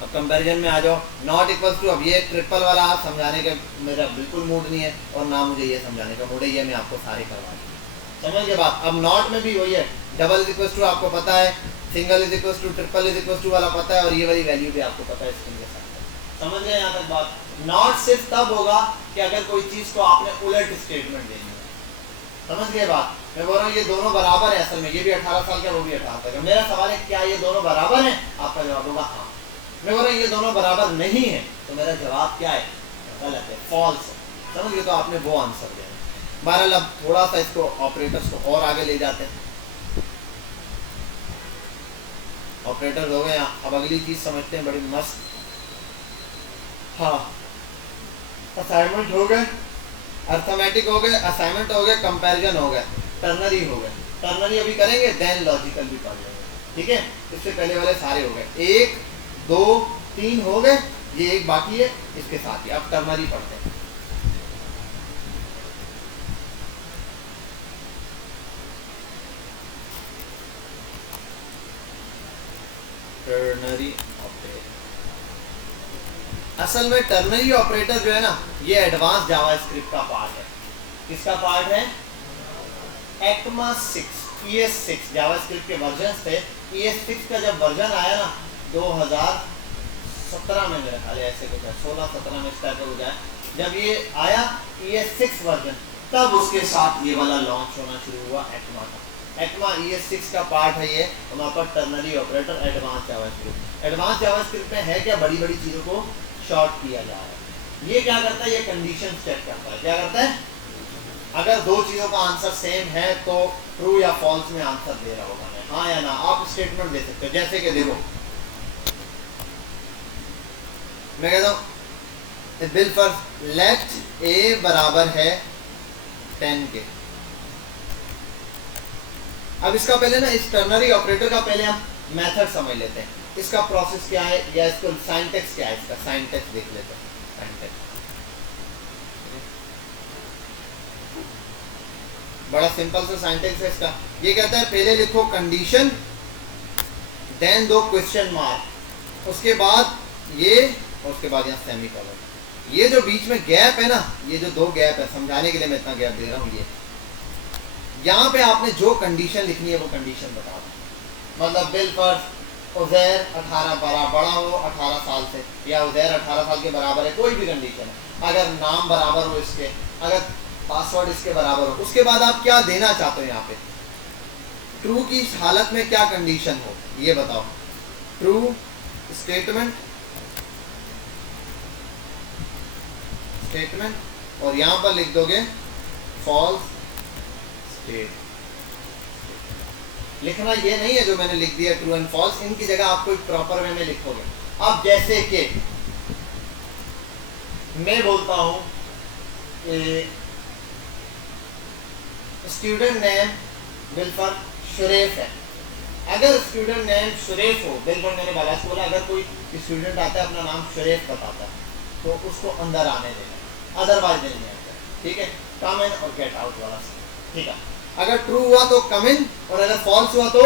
अब कंपैरिजन में आ जाओ, नॉट इक्वल टू, अब ये ट्रिपल वाला आप समझाने का मेरा बिल्कुल मूड नहीं है और ना मुझे ये समझाने का मूड है, ये मैं आपको सारे करवा दूँ। समझ के बात? अब नॉट में भी वही है, डबल इज इक्वल टू आपको पता है, single is equal to, triple is equal to वाला पता है, और ये वाली वैल्यू भी आपको पता है स्ट्रिंग के साथ। समझ गए यहाँ तक बात? नॉट सिर्फ तब होगा कि अगर कोई चीज को आपने उलट स्टेटमेंट देनी है। समझ गए बात? मैं बोल रहा हूँ ये दोनों बराबर है, असल में ये भी 18 साल का, वो भी 18 साल का। मेरा सवाल है क्या ये दोनों बराबर हैं? आपका जवाब होगा हाँ। मैं बोल रहा हूँ ये दोनों बराबर नहीं है, तो मेरा जवाब क्या है? गलत है, फॉल्स है। समझ गए? तो आपने वो आंसर देना। बहरहाल अब थोड़ा सा इसको ऑपरेटर्स को और आगे ले जाते हैं। ऑपरेटर्स हो गए, अब अगली चीज समझते हैं बड़ी मस्त। हाँ, असाइनमेंट हो गए, अर्थमेटिक हो गए, असाइनमेंट हो गए, कंपैरिजन हो गए, टर्नरी हो गए। टर्नरी अभी करेंगे, देन लॉजिकल भी पढ़ लेंगे, ठीक है। इससे पहले वाले सारे हो गए, 1 2 3 हो गए, ये एक बाकी है इसके साथ ही। अब टर्नरी पढ़ते हैं। टर्नरी ऑपरेटर, असल में टर्नरी ऑपरेटर जो है ना, ये एडवांस जावास्क्रिप्ट का पार्ट है। किसका पार्ट है? ECMA 6 ES6 जावास्क्रिप्ट के वर्जन थे। ES6 का जब वर्जन आया ना 2017 में, मेरा ख्याल है ऐसे कुछ है, 16-17 में इस टाइप का कुछ है, जब ये आया ES6 वर्जन, तब उसके साथ ये वाला लॉन्च होना शुरू हुआ ECMA का। ECMA ES6 का पार्ट है ये हमारे पास ternary operator advance JavaScript. Advance JavaScript में है क्या? बड़ी बड़ी चीज़ों को शॉर्ट किया जा रहा है। ये क्या करता है? ये कंडीशन चेक करता है। क्या करता है? अगर दो चीज़ों का आंसर सेम है तो ट्रू या फॉल्स में आंसर दे रहा होगा मैं, हाँ या ना। आप स्टेटमेंट दे सकते हो, जैसे कि देखो मैं कहता हूँ बिल फर्स्ट लेट a बराबर है 10 के। अब इसका पहले ना, इस टर्नरी ऑपरेटर का पहले हम मेथड समझ लेते हैं। इसका प्रोसेस क्या है, या इसको सिंटैक्स क्या है, इसका सिंटैक्स देख लेते हैं। सिंटैक्स बड़ा सिंपल सा सिंटैक्स है इसका। ये कहता है पहले लिखो कंडीशन, देन दो क्वेश्चन मार्क, उसके बाद ये, और उसके बाद यहाँ सेमीकोलन। ये जो बीच में गैप है ना, ये जो दो गैप है, समझाने के लिए मैं इतना गैप दे रहा हूँ, यहाँ पे आपने जो कंडीशन लिखनी है वो कंडीशन बता दो। मतलब बिल पर उज़ैर 18 बड़ा हो 18 साल से, या उज़ैर 18 साल के बराबर है, कोई भी कंडीशन है। अगर नाम बराबर हो इसके, अगर पासवर्ड इसके बराबर हो, उसके बाद आप क्या देना चाहते हो यहाँ पे, ट्रू की हालत में क्या कंडीशन हो ये बताओ। ट्रू स्टेटमेंट और यहाँ पर लिख दोगे फॉल्स स्टेट। लिखना ये नहीं है जो मैंने लिख दिया ट्रू एंड फॉल्स, इनकी जगह आपको एक प्रॉपर वे में लिखोगे। अब जैसे कि मैं बोलता हूं स्टूडेंट नेम बिल पर शुरेफ है। अगर स्टूडेंट नेम शुरेफ हो, बिल पर मैंने बालास बोला, अगर कोई स्टूडेंट आता है अपना नाम शुरेफ बताता है तो उसको अंदर आने देना, अदरवाइज नहीं आता। ठीक है, कम इन और गेट आउट वाला। ठीक है, अगर ट्रू हुआ तो कम इन और अगर फॉल्स हुआ तो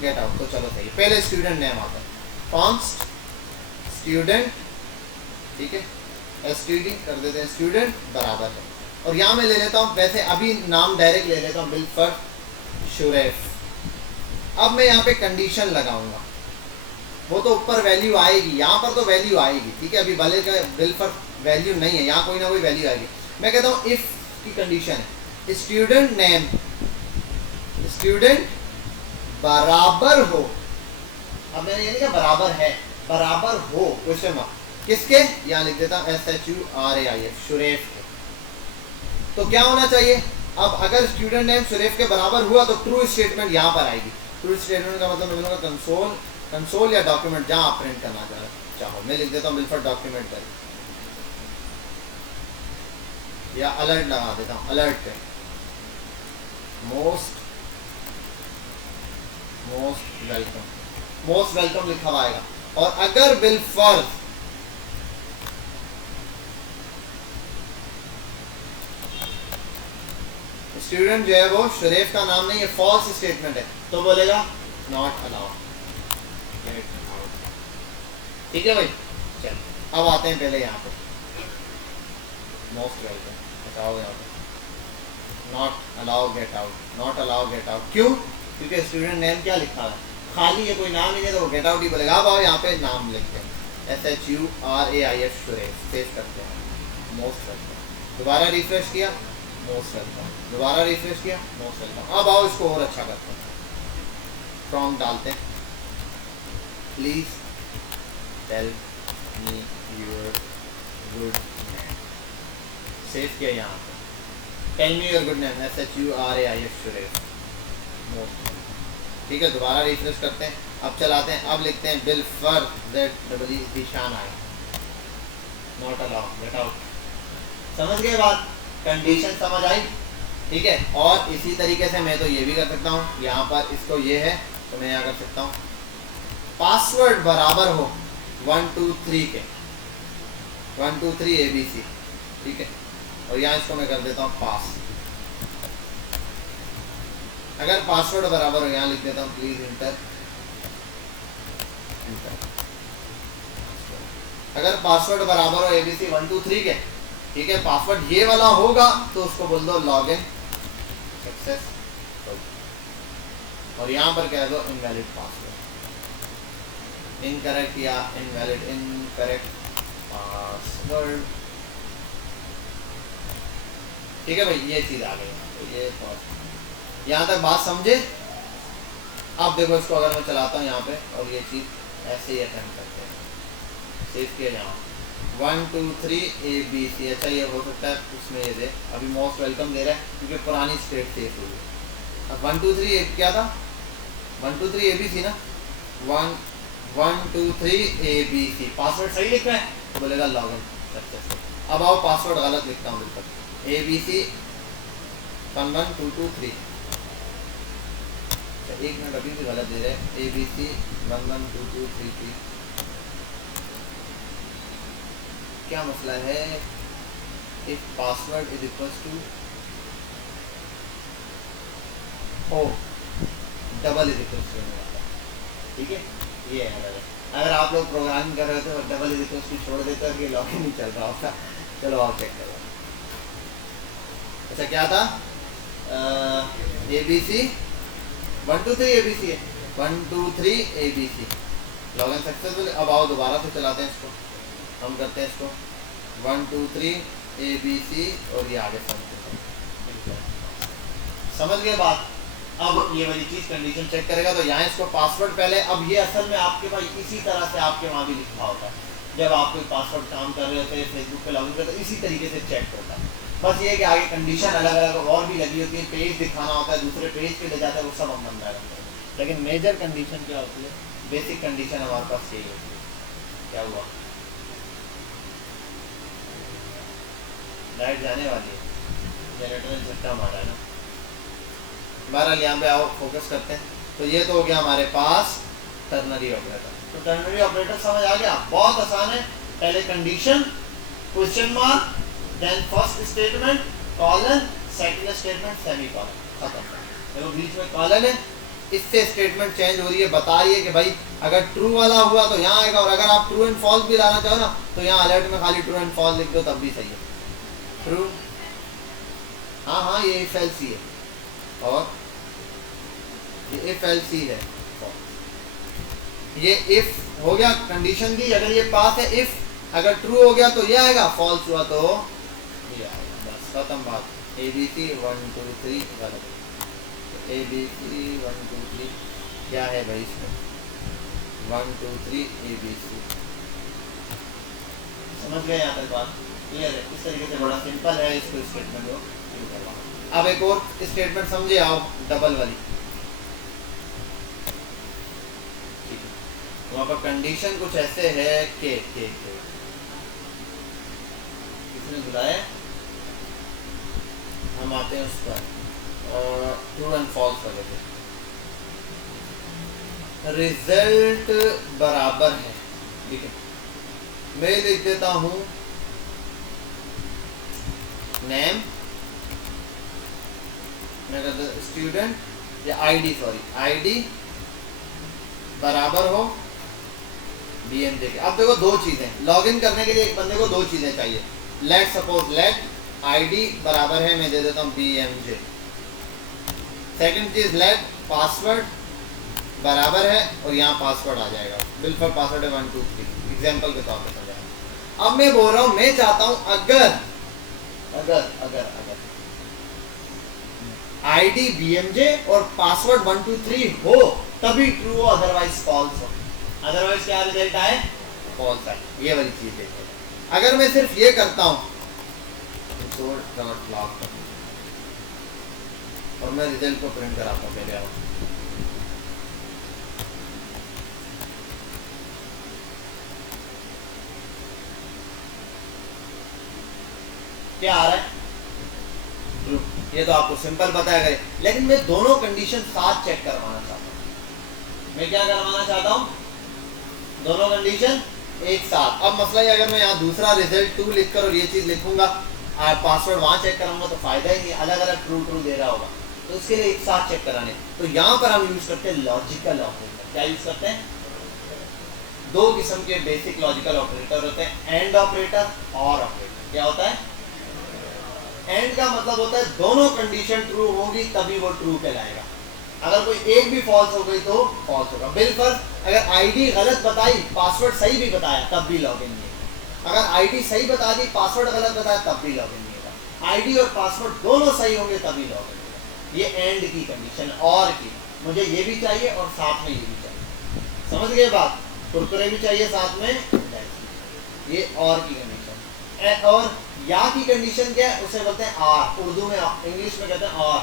गेट आउट। तो चलो सही, पहले स्टूडेंट नेम आता है, कॉन्स्ट स्टूडेंट, ठीक है, एसटीडी कर देते हैं, स्टूडेंट बराबर है। और यहाँ मैं ले लेता हूँ, वैसे अभी नाम डायरेक्ट ले लेता हूँ बिल पर शुरेफ। अब मैं यहाँ पे कंडीशन लगाऊंगा, वो तो ऊपर वैल्यू आएगी, यहाँ पर तो वैल्यू आएगी। ठीक है, अभी भले का बिल पर वैल्यू नहीं है, यहाँ कोई ना कोई वैल्यू आएगी। मैं कहता हूँ इफ की कंडीशन है स्टूडेंट नेम स्टूडेंट बराबर हो। अब मैंने ये नहीं कहा बराबर है, बराबर हो क्वेश्चन मार्क किसके, यहाँ लिख देता हूँ SHURAIF शुरेफ के। तो क्या होना चाहिए, अब अगर स्टूडेंट नेम शुरेफ के बराबर हुआ तो ट्रू स्टेटमेंट यहाँ पर आएगी। ट्रू स्टेटमेंट का मतलब मैं बोलूँगा कंसोल या डॉक्यूमेंट, जहाँ आप प्रिंट करना चाहो। मैं लिख देता हूँ बिल पर डॉक्यूमेंट कर, या अलर्ट लगा देता हूँ, अलर्ट पे मोस्ट वेलकम लिखा हुआ आएगा। और अगर बिल फर्ज स्टूडेंट जो है वो शुरेफ का नाम नहीं है, फॉल्स स्टेटमेंट है, तो बोलेगा नॉट अलाउड। ठीक है भाई, चल अब आते हैं पहले यहाँ पे मोस्ट वेलकम हटाओ, यहाँ पे not allow get out, not allow get out. क्यों, क्योंकि स्टूडेंट नेम क्या लिखा है, खाली है, कोई नाम ही नहीं, तो वो गेट आउट ही बोलेगा। अब आओ यहाँ पे नाम लिखते हैं SHURAIF शुरेफ, सेव करते हैं मोस्ट वेलकम। दोबारा रिफ्रेश किया मोस्ट वेलकम, दोबारा रिफ्रेश किया मोस्ट वेलकम। अब आओ इसको और अच्छा करते हैं, प्रॉम्प्ट डालते हैं, please tell me your good name. Save किया यहाँ पे, tell me your good name SHURAIF Shuraif most. ठीक है, दोबारा रिफ्रेश करते हैं, अब चलाते हैं, अब लिखते हैं बिल फर ZEE ईशान आए, नॉट अलाउ गेट आउट। समझ गए बात, कंडीशन समझ आई। ठीक है, और इसी तरीके से मैं तो ये भी कर सकता हूँ, यहाँ पर इसको ये है तो मैं यहाँ कर सकता हूँ पासवर्ड बराबर हो 1 2 3 के, 1 2 3 ABC। ठीक है, और यहाँ इसको मैं कर देता हूँ पास। अगर पासवर्ड बराबर हो, यहाँ लिख देता हूँ प्लीज इंटर। अगर पासवर्ड बराबर हो ABC 1 2 3 के, ठीक है, पासवर्ड ये वाला होगा तो उसको बोल दो लॉगिन सक्सेस, और यहाँ पर कह दो इनवैलिड पासवर्ड, इनकरेक्ट या इनवैलिड, इनकरेक्ट पासवर्ड। ठीक है भाई, ये चीज आ गई, तो ये यहाँ तक बात समझे। अब देखो इसको अगर मैं चलाता हूँ यहाँ पे, और ये चीज ऐसे ही अटेम्प्ट करते हैं, सेव किया यहाँ 1 2 3 ABC। अच्छा, ये हो सकता है उसमें ये दे, अभी मोस्ट वेलकम दे रहा है क्योंकि पुरानी स्टेट सेव हुई है। अब 1 2 3 क्या था, 1 2 3 ABC ना, 1 2 3 ABC। पासवर्ड सही लिख रहा है, बोलेगा लॉगिन सक्सेस। अब आओ पासवर्ड गलत लिखता हूँ बिल्कुल, ABC 1 1 2 2 3। एक मिनट, अभी भी गलत दे रहे हैं, ABC 1 1 2 2 3 3। क्या मसला है, if password is equals to or double is equals to, ठीक है, ये है। अगर आप लोग प्रोग्रामिंग कर रहे थे और डबल इज इक्वल्स टू छोड़ देते हो कि लॉगिन नहीं चल रहा होता। चलो आप चेक करो। अच्छा क्या था, ABC 1 2 3 ABC है 1 2 3 ABC लॉगिन सक्सेसफुल। अब आओ दोबारा से चलाते हैं इसको, हम करते हैं इसको 1 2 3 ABC और ये आगे समझ गए बात। अब ये वाली चीज कंडीशन चेक करेगा तो यहाँ इसको पासवर्ड पहले, अब ये असल में आपके पास इसी तरह से आपके वहाँ भी लिखा होता है, जब आप कोई पासवर्ड काम कर रहे होते हैं फेसबुक पे लॉगिन करते इसी तरीके से चेक होता है। बस ये है कि आगे कंडीशन अलग अलग और भी लगी होती है, पेज दिखाना होता है, दूसरे पेज पे ले जाता है, वो सब हम बन जाएगा। लेकिन मेजर कंडीशन क्या होती है, बेसिक कंडीशन हमारे पास यही होती है। क्या हुआ, लाइट जाने वाली है, जनरेटर ने झटका मारा है ना। बहरहाल यहाँ पे आओ फोकस करते हैं। तो ये तो हो गया हमारे पास टर्नरी ऑपरेटर। तो टर्नरी ऑपरेटर समझ आ गया, बहुत आसान है। पहले condition, question mark, then first statement, colon, second statement, semicolon, खत्म। देखो बीच में कॉलन है, इससे स्टेटमेंट चेंज हो रही है, बता रही है कि भाई अगर ट्रू वाला हुआ तो यहाँ आएगा, और अगर आप ट्रू एंड फॉल्स भी लाना चाहो ना तो यहाँ अलर्ट में खाली ट्रू एंड फॉल्स लिख दो तब भी सही है। ट्रू, हाँ हाँ ये इफ एल्स ही है, और ये इफ एल्स ही है। ये इफ हो गया कंडीशन की, अगर ये पास है इफ, अगर ट्रू हो गया तो ये आएगा, फॉल्स हुआ तो ये आएगा, बस खत्म बात। ABC 1 2 3 गलत, ABC 1 2 3 क्या है भाई इसमें 1 2 3 ABC। समझ गए यहाँ तक बात क्लियर है। इस तरीके से बड़ा सिंपल है, इसको स्टेटमेंट को शुरू करवा। अब एक और स्टेटमेंट समझे आओ, डबल वाली। वहाँ पर कंडीशन कुछ ऐसे है कि किसने बुलाया, हम आते हैं उस पर ट्रू एंड फॉल्स वाले पे। रिजल्ट बराबर है, ठीक है, मैं लिख देता हूं नेम, मैं कहता स्टूडेंट या आईडी, सॉरी आईडी बराबर हो BMJ के। अब देखो दो चीजें, लॉगिन करने के लिए एक बंदे को दो चीजें चाहिए। लेट सपोज लेट आईडी बराबर है, मैं दे देता हूँ BMJ। सेकंड चीज लेट पासवर्ड बराबर है, और यहाँ पासवर्ड आ जाएगा, बिल्कुल पासवर्ड है 1 2 3 एग्जांपल के तौर पे समझाया। अब मैं बोल रहा हूँ, मैं चाहता हूँ अगर अगर अगर अगर आईडी BMJ और पासवर्ड 1 2 3 हो तभी ट्रू हो, अदरवाइज फॉल्स हो। अदरवाइज क्या रिजल्ट आए, फॉल्स आए। ये वाली चीज देखो, अगर मैं सिर्फ ये करता हूँ और मैं रिजल्ट को प्रिंट कराता हूँ, पहले आओ क्या आ रहा है, ट्रू। ये तो आपको सिंपल पता है, लेकिन मैं दोनों कंडीशन साथ चेक करवाना चाहता हूँ। मैं क्या करवाना चाहता हूँ, दोनों कंडीशन एक साथ। अब मसला ये, अगर मैं यहाँ दूसरा रिजल्ट 2 लिखकर और ये चीज लिखूंगा, पासवर्ड वहां चेक कराऊंगा तो फायदा ही नहीं, अलग अलग ट्रू ट्रू दे रहा होगा, तो इसके लिए एक साथ चेक कराने। तो यहाँ पर हम यूज करते हैं लॉजिकल ऑपरेटर। क्या यूज करते हैं, दो किस्म के बेसिक लॉजिकल ऑपरेटर होते हैं, एंड ऑपरेटर और ऑपरेटर। क्या होता है, एंड का मतलब होता है दोनों कंडीशन ट्रू होगी तभी वो ट्रू कहलाएगा। अगर कोई एक भी फॉल्स हो गई तो फॉल्स होगा। बिल्कुल, अगर आईडी गलत बताई, पासवर्ड सही भी बताया तब भी लॉगिन नहीं होगा। अगर आईडी सही बता दी, पासवर्ड गलत बताया तब भी लॉगिन नहीं होगा। आईडी और पासवर्ड दोनों सही होंगे तभी लॉगिन होगा। ये एंड की कंडीशन, और की मुझे ये भी चाहिए और साथ में ये भी चाहिए। समझ गए बात, कुरकुरे भी चाहिए साथ में, ये और की कंडीशन। और या की कंडीशन क्या है, उसे बोलते हैं आर, उर्दू में इंग्लिश में कहते हैं और,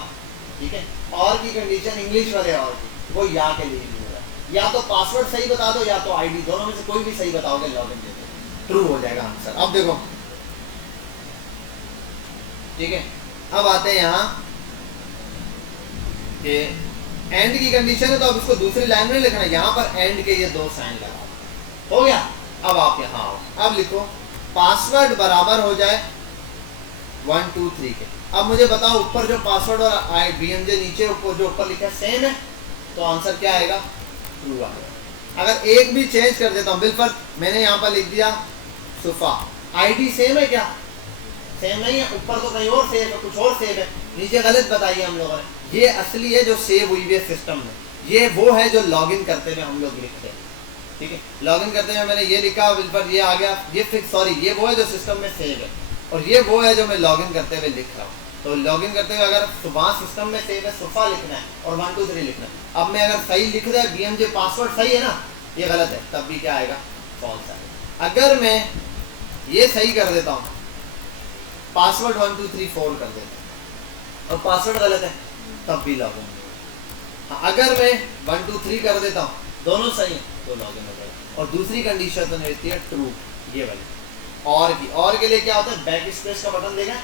ठीक है। और की कंडीशन इंग्लिश वाले और की, वो या के लिए यूज हो रहा है। या तो पासवर्ड सही बता दो या तो आईडी, दोनों में से कोई भी सही बताओगे लॉगिन दे दो, ट्रू हो जाएगा आंसर। अब देखो, ठीक है, अब आते हैं यहाँ कि एंड की कंडीशन है, तो अब इसको दूसरी लाइन में लिखना है। यहाँ पर एंड के ये दो साइन लगाओ, हो गया। अब आप यहाँ आओ, अब लिखो पासवर्ड बराबर हो जाए 1 2 3 के। अब मुझे बताओ, ऊपर जो पासवर्ड और BMJ नीचे ऊपर जो ऊपर लिखा है सेम है, तो आंसर क्या आएगा, ट्रू आएगा। अगर एक भी चेंज कर देता हूँ, बिल्कुल मैंने यहाँ पर लिख दिया सुफा, आईडी सेम है क्या, सेम नहीं है, ऊपर तो कहीं और सेव है, कुछ और सेव है, नीचे गलत बताइए हम लोगों ने, ये असली है जो सेव हुई हुई है सिस्टम में, ये वो है जो लॉगिन करते हुए हम लोग लिखते हैं, ठीक है। लॉगिन करते हुए मैंने ये लिखा, पर ये आ गया, ये फिक्स, सॉरी ये वो है जो सिस्टम में सेव है, और ये वो है जो मैं लॉगिन करते हुए लिख रहा हूँ। तो लॉगिन करते हुए अगर सुबह सिस्टम में सेव है, सोफा लिखना है और 1 2 3 लिखना है। अब मैं अगर सही लिख रहा है BMJ पासवर्ड सही है ना, ये गलत है, तब भी क्या आएगा, फॉल्स आएगा। अगर मैं ये सही कर देता हूँ, पासवर्ड 1 2 3 4 कर देता हूँ और पासवर्ड गलत है, तब भी लॉगिन। अगर मैं 1 2 3 कर देता हूँ, दोनों सही है, तो लॉगिन हो जाएगा। और दूसरी कंडीशन तो रहती है ट्रू, ये वाली और की। और के लिए क्या होता है, बैक स्पेस का बटन देगा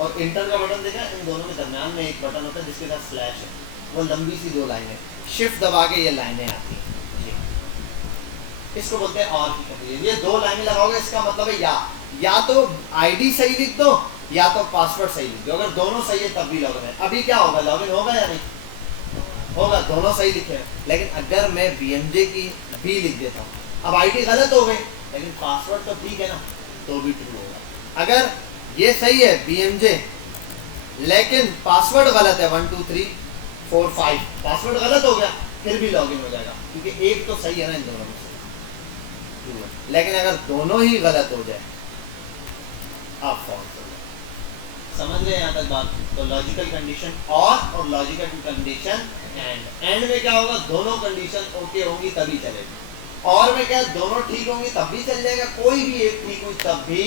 और इंटर का बटन देगा, इन दोनों के दरम्यान में एक बटन होता है जिसके साथ स्लैश है, वो लंबी सी 2 लाइनें, शिफ्ट दबा के ये लाइनें आती हैं, इसको बोलते हैं और की कंडीशन। ये 2 लाइनें लगाओगे, इसका मतलब है या तो आईडी सही लिख दो या तो पासवर्ड सही लिख दो। अगर दोनों सही है तब भी लॉगिन है। अभी क्या होगा, लॉगिन होगा या नहीं होगा, दोनों सही लिखे हैं। लेकिन अगर मैं BMJ की भी लिख देता हूँ, अब आईडी गलत हो गई लेकिन पासवर्ड तो ठीक है ना, तो भी ट्रू होगा। अगर ये सही है BMJ लेकिन पासवर्ड गलत है 1 2 3 4 5, पासवर्ड गलत हो गया, फिर भी लॉगिन हो जाएगा, क्योंकि एक तो सही है ना इन दोनों में से। लेकिन अगर दोनों ही गलत हो जाए, आप फॉल्स हो जाए। समझ रहे हैं यहाँ तक बात? तो लॉजिकल कंडीशन और लॉजिकल कंडीशन एंड में क्या होगा, दोनों कंडीशन ओके होंगी तभी चलेगी। और में क्या, दोनों ठीक होंगी तब भी चल जाएगा, कोई भी एक ठीक हुई तब भी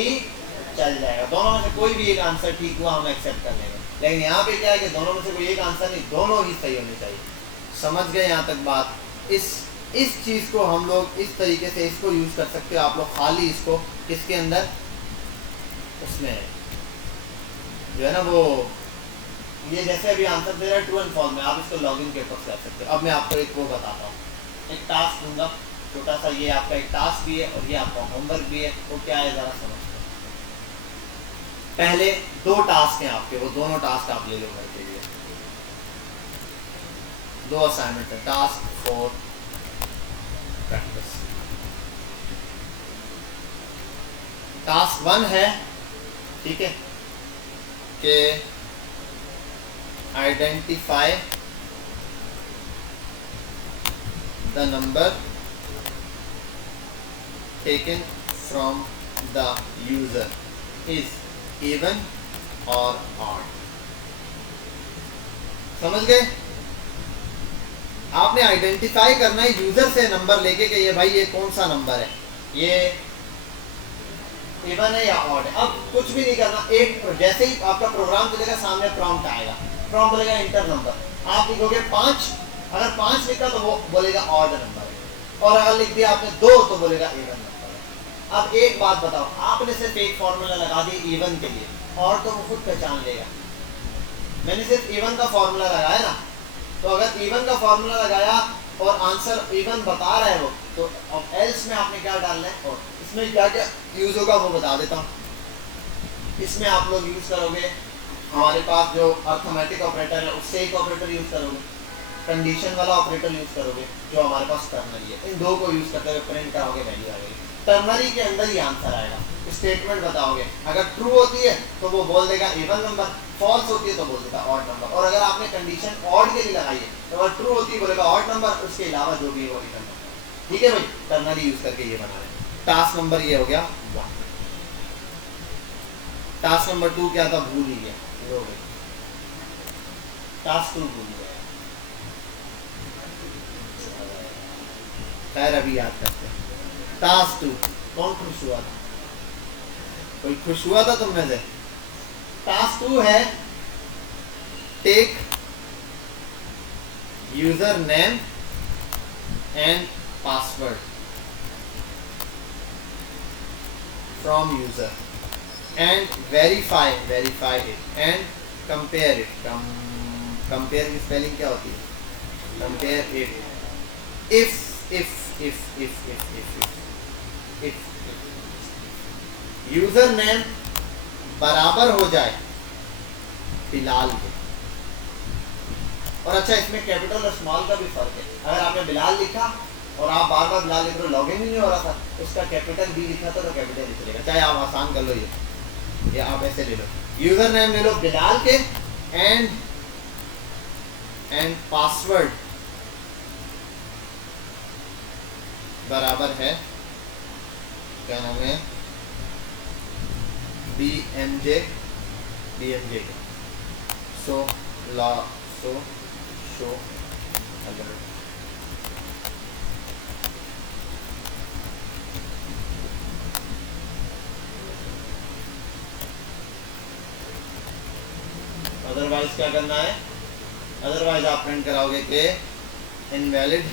चल जाएगा। दोनों में से कोई भी एक आंसर ठीक हुआ हम एक्सेप्ट कर लेंगे। लेकिन यहाँ पे क्या है कि दोनों में से कोई एक आंसर नहीं, दोनों ही सही होने चाहिए। समझ गए यहाँ तक बात? इस चीज को हम लोग इस तरीके से इसको यूज कर सकते हो। आप लोग खाली इसको किसके अंदर, उसमें जो है ना वो, ये जैसे अभी आंसर दे रहा है ट्रू एंड फॉल्स में, आप इसको लॉगिन के ऊपर कर सकते हो। अब मैं आपको एक वो बताता हूँ, एक टास्क दूंगा छोटा सा, ये आपका एक टास्क भी है और ये आपका होमवर्क भी है। वो क्या है जरा समझते हैं। पहले 2 टास्क हैं आपके, वो दोनों टास्क आप ले लो घर के लिए। 2 असाइनमेंट है, टास्क 4 प्रैक्टिस। टास्क 1 है, ठीक है, कि identify the number taken from the user is even or odd। समझ गए? आपने आइडेंटिफाई करना है यूजर से नंबर लेके कि ये भाई ये कौन सा नंबर है, ये इवन है या ऑड है। अब कुछ भी नहीं करना, एक जैसे ही आपका प्रोग्राम चलेगा सामने प्रॉम्प्ट आएगा, प्रॉम्प्ट बोलेगा इंटर नंबर, आप लिखोगे 5, अगर 5 लिखा तो वो बोलेगा ऑड नंबर है, और अगर लिख दिया आपने 2 तो बोलेगा इवन नंबर है। अब एक बात बताओ, आपने सिर्फ एक फॉर्मूला लगा दिया इवन के लिए, और तो वो खुद पहचान लेगा। मैंने सिर्फ इवन का फॉर्मूला लगाया ना, तो अगर इवन का फॉर्मूला लगाया और आंसर इवन बता रहा है वो, तो अब एल्स में आपने क्या डालना है, और इसमें क्या क्या यूज होगा वो बता देता हूँ। इसमें आप लोग यूज करोगे, हमारे पास जो अर्थमेटिक ऑपरेटर है उससे एक ऑपरेटर यूज करोगे, कंडीशन वाला ऑपरेटर यूज करोगे जो हमारे पास टर्नरी है। इन 2 को यूज करते हुए प्रिंट कराओगे, वैल्यू आ गई। टर्नरी के अंदर ही आंसर आएगा। स्टेटमेंट बताओगे, अगर ट्रू होती है तो वो बोल देगा इवन नंबर, फॉल्स होती है तो बोल देगा ऑड नंबर। और अगर आपने कंडीशन ऑड के लिए लगाई है तो अगर ट्रू होती है बोलेगा ऑड नंबर, उसके अलावा जो भी है वो रिटर्न नंबर। ठीक है भाई, टर्नरी यूज करके ये बना रहे हैं। टास्क नंबर ये हो गया 1। टास्क नंबर 2 क्या था, भूल ही गया, टास्क 2 भूल गया। खैर अभी याद करते हैं। टास्क 2 कौन खुश हुआ था? कोई खुश हुआ था तुम में से? टास्क 2 है take user name and password from user and verify it and compare it. Compare की स्पेलिंग क्या होती है? Compare it if user name बराबर हो जाए बिलाल के। और अच्छा, इसमें कैपिटल और स्मॉल का भी फर्क है। अगर आपने बिलाल लिखा और आप बार बार बिलाल लिख रहे हो, लॉगिन ही नहीं हो रहा था, उसका कैपिटल बी लिखा था तो कैपिटल ही चलेगा। चाहे आप आसान कर लो ये आप ऐसे ले लो, यूजर नेम ले लो बिलाल के एंड एंड पासवर्ड बराबर है, क्या नाम है, BMJ सो शो अलर्ट। अदरवाइज क्या करना है, अदरवाइज आप प्रिंट कराओगे कि इनवैलिड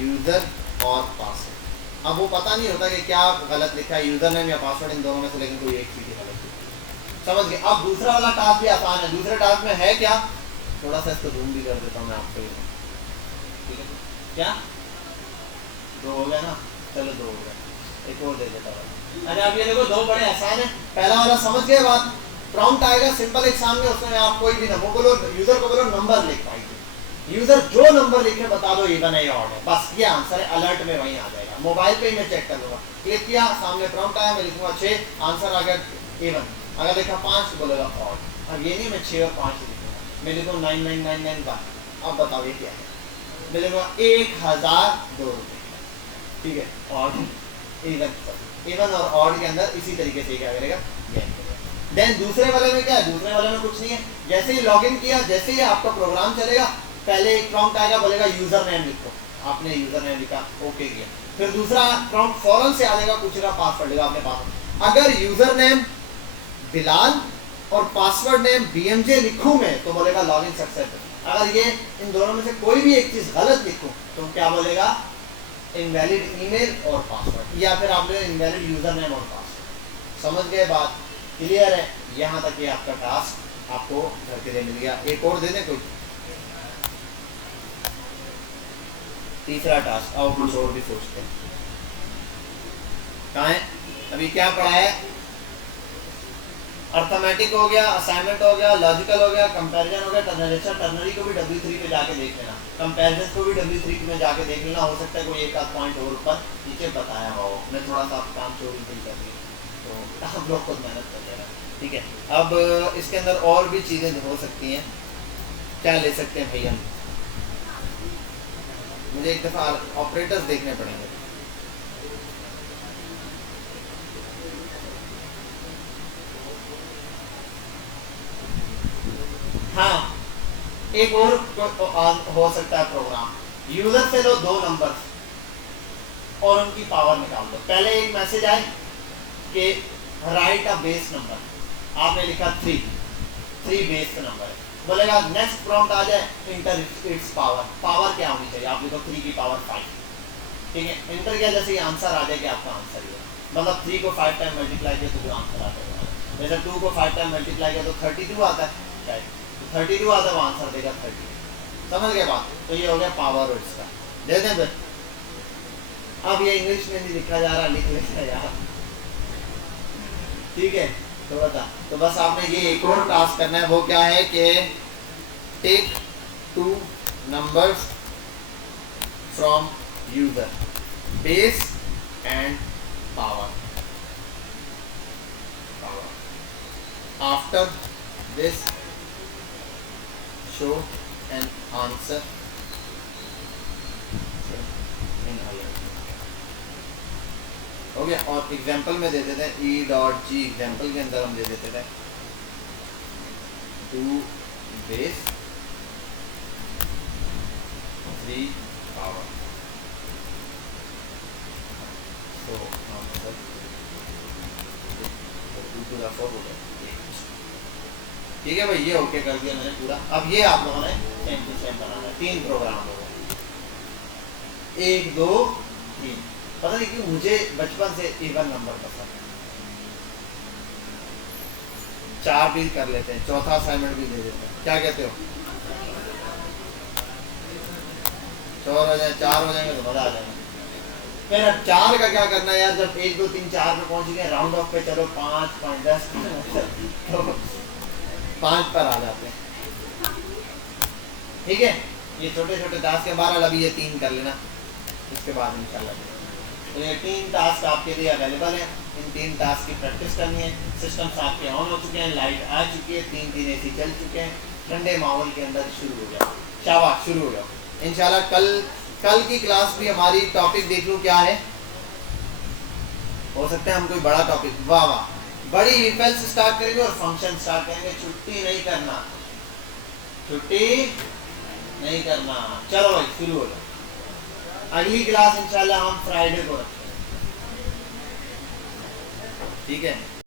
यूजर और पासवर्ड। अब वो पता नहीं होता कि क्या गलत लिखा है, यूजर नेम या पासवर्ड, इन दोनों में से लेकिन कोई एक चीज गलत है। समझ गए। अब दूसरा वाला टास्क भी आसान है। दूसरे टास्क में है क्या, थोड़ा सा इसको जूम भी कर देता हूँ मैं आपको, ठीक है, क्या 2 हो गया ना, चलो 2 हो गया, एक और दे देता हूँ। अरे अब ये देखो 2 बड़े आसान है। पहला वाला समझ गए बात, प्रॉम्प्ट आएगा सिंपल एक सामने, उसमें आप कोई भी नंबर बोलो, यूजर को बोलो नंबर लिख पाएंगे, यूजर जो नंबर लिखे बता दो इवन है या ऑड है, बस ये आंसर है, अलर्ट में वहीं आ जाएगा। मोबाइल पे ही मैं चेक कर लूंगा, क्लिक किया, सामने प्रॉम्प्ट आया, मैं लिखूंगा 6, आंसर आ गया इवन, अगर लिखा 5 बोलेगा ऑड। अब ये नहीं मैं 6 और 5 लिखूंगा, मैं लिखूंगा 9999 अब बताओ ये क्या है, मैं लिखूंगा 1002 रुपये, ठीक है, ऑड इवन और ऑड के अंदर इसी तरीके से क्या करेगा। देन दूसरे वाले में क्या है, दूसरे वाले में कुछ नहीं है, जैसे ही लॉगिन किया, जैसे ही आपका प्रोग्राम चलेगा, पहले एक प्रॉम्प्ट आएगा, बोलेगा यूजर नेम लिखो, आपने यूजर नेम लिखा, ओके किया, फिर दूसरा प्रॉम्प्ट फौरन से आ जाएगा, पूछेगा पासवर्ड लेगा आपने पासवर्ड। अगर यूजर नेम बिलाल और पासवर्ड नेम BMJ लिखूं मैं तो बोलेगा लॉगिन सक्सेसफुल। अगर ये इन दोनों में से कोई भी एक चीज गलत लिखूं तो क्या बोलेगा, इनवैलिड ईमेल और पासवर्ड, या फिर आप लोग इनवैलिड यूजर नेम और पासवर्ड। समझ गए बात, क्लियर है। यहाँ तक ये आपका टास्क आपको घर के लिए मिल गया। एक और देने कोई, तीसरा टास्क, आओ कुछ और भी सोचते हैं। कहाँ है, अभी क्या पढ़ा है, अर्थमेटिक हो गया, असाइनमेंट हो गया, लॉजिकल हो गया, कंपैरिजन हो गया, टर्नरी को भी W3 पे जाके देख लेना, कंपैरिजन को भी W3 में जाके देख लेना, हो सकता है कोई एक आध पॉइंट और ऊपर नीचे बताया हो, मैं थोड़ा सा काम चोरी भी कर लिया, तो आप लोग खुद मेहनत कर लेना, ठीक है। अब इसके अंदर और भी चीज़ें हो सकती हैं, क्या ले सकते हैं भैया, मुझे एक दफ़ा ऑपरेटर्स देखने पड़ेंगे। हाँ, एक और हो सकता है प्रोग्राम, यूजर से लो 2 नंबर और उनकी पावर निकाल दो। पहले एक मैसेज आए कि राइट अ बेस नंबर, आपने लिखा 3 बेस नंबर है, बोलेगा नेक्स्ट प्रॉम्प्ट आ जाए इंटर इट्स पावर, पावर क्या होनी चाहिए, आप लिखो 3 की पावर 5, ठीक है, इंटर किया, जैसे ये आंसर आ जाए कि आपका आंसर ये मतलब 3 को 5 टाइम मल्टीप्लाई किया तो जो आंसर आता है, जैसे 2 को 5 टाइम मल्टीप्लाई किया तो 32 आता है, 32 आता है, वो आंसर देगा 30। समझ गए बात, तो ये हो गया पावर वर्ड्स का। दे दें फिर, अब ये इंग्लिश में नहीं लिखा जा रहा, लिख लेना यार, ठीक है, थोड़ा सा, तो बस आपने ये एक और टास्क करना है, वो क्या है कि take 2 numbers from user, base and power, after this show an answer in alert। हो गया। और एग्जाम्पल में दे देते हैं E.G, एग्जाम्पल के अंदर हम दे देते थे 2 base 3 power, so answer 2 to the 4 हो गया, ठीक है भाई, ये ओके कर दिया मैंने पूरा। अब ये आप लोगों ने सेम टू सेम बनाना है, 3 प्रोग्राम होगा, 1 2 3। पता नहीं क्यों मुझे बचपन से इवन नंबर पसंद है, 4 भी कर लेते हैं, चौथा असाइनमेंट भी दे देते हैं, क्या कहते हो, 4 हो जाए, 4 हो जाएंगे तो मजा आ जाएगा। फिर अब 4 का क्या करना है यार, जब 1 2 3 4 पे पहुंच गए, राउंड ऑफ पे चलो 5 5 10 तो 5 पर आ जाते हैं, ठीक है। ये छोटे छोटे टास्क के 12, अभी ये 3 कर लेना, इसके बाद इंशाल्लाह तो ये 3 टास्क आपके लिए अवेलेबल हैं। इन 3 टास्क की प्रैक्टिस करनी है। सिस्टम्स आपके ऑन हो चुके हैं, लाइट आ चुकी है, 3 AC चल चुके हैं, ठंडे माहौल के अंदर शुरू हो जाओ। शाबाश, शुरू हो जाओ इंशाल्लाह। कल की क्लास भी हमारी टॉपिक देख लो क्या है, हो सकता है हम कोई बड़ा टॉपिक, वाह वाह, बड़ी इफेक्ट स्टार्ट करेंगे और फंक्शन स्टार्ट करेंगे। छुट्टी नहीं करना, छुट्टी नहीं करना। चलो भाई शुरू हो जाओ। अगली क्लास इंशाल्लाह हम फ्राइडे को रखेंगे, ठीक है।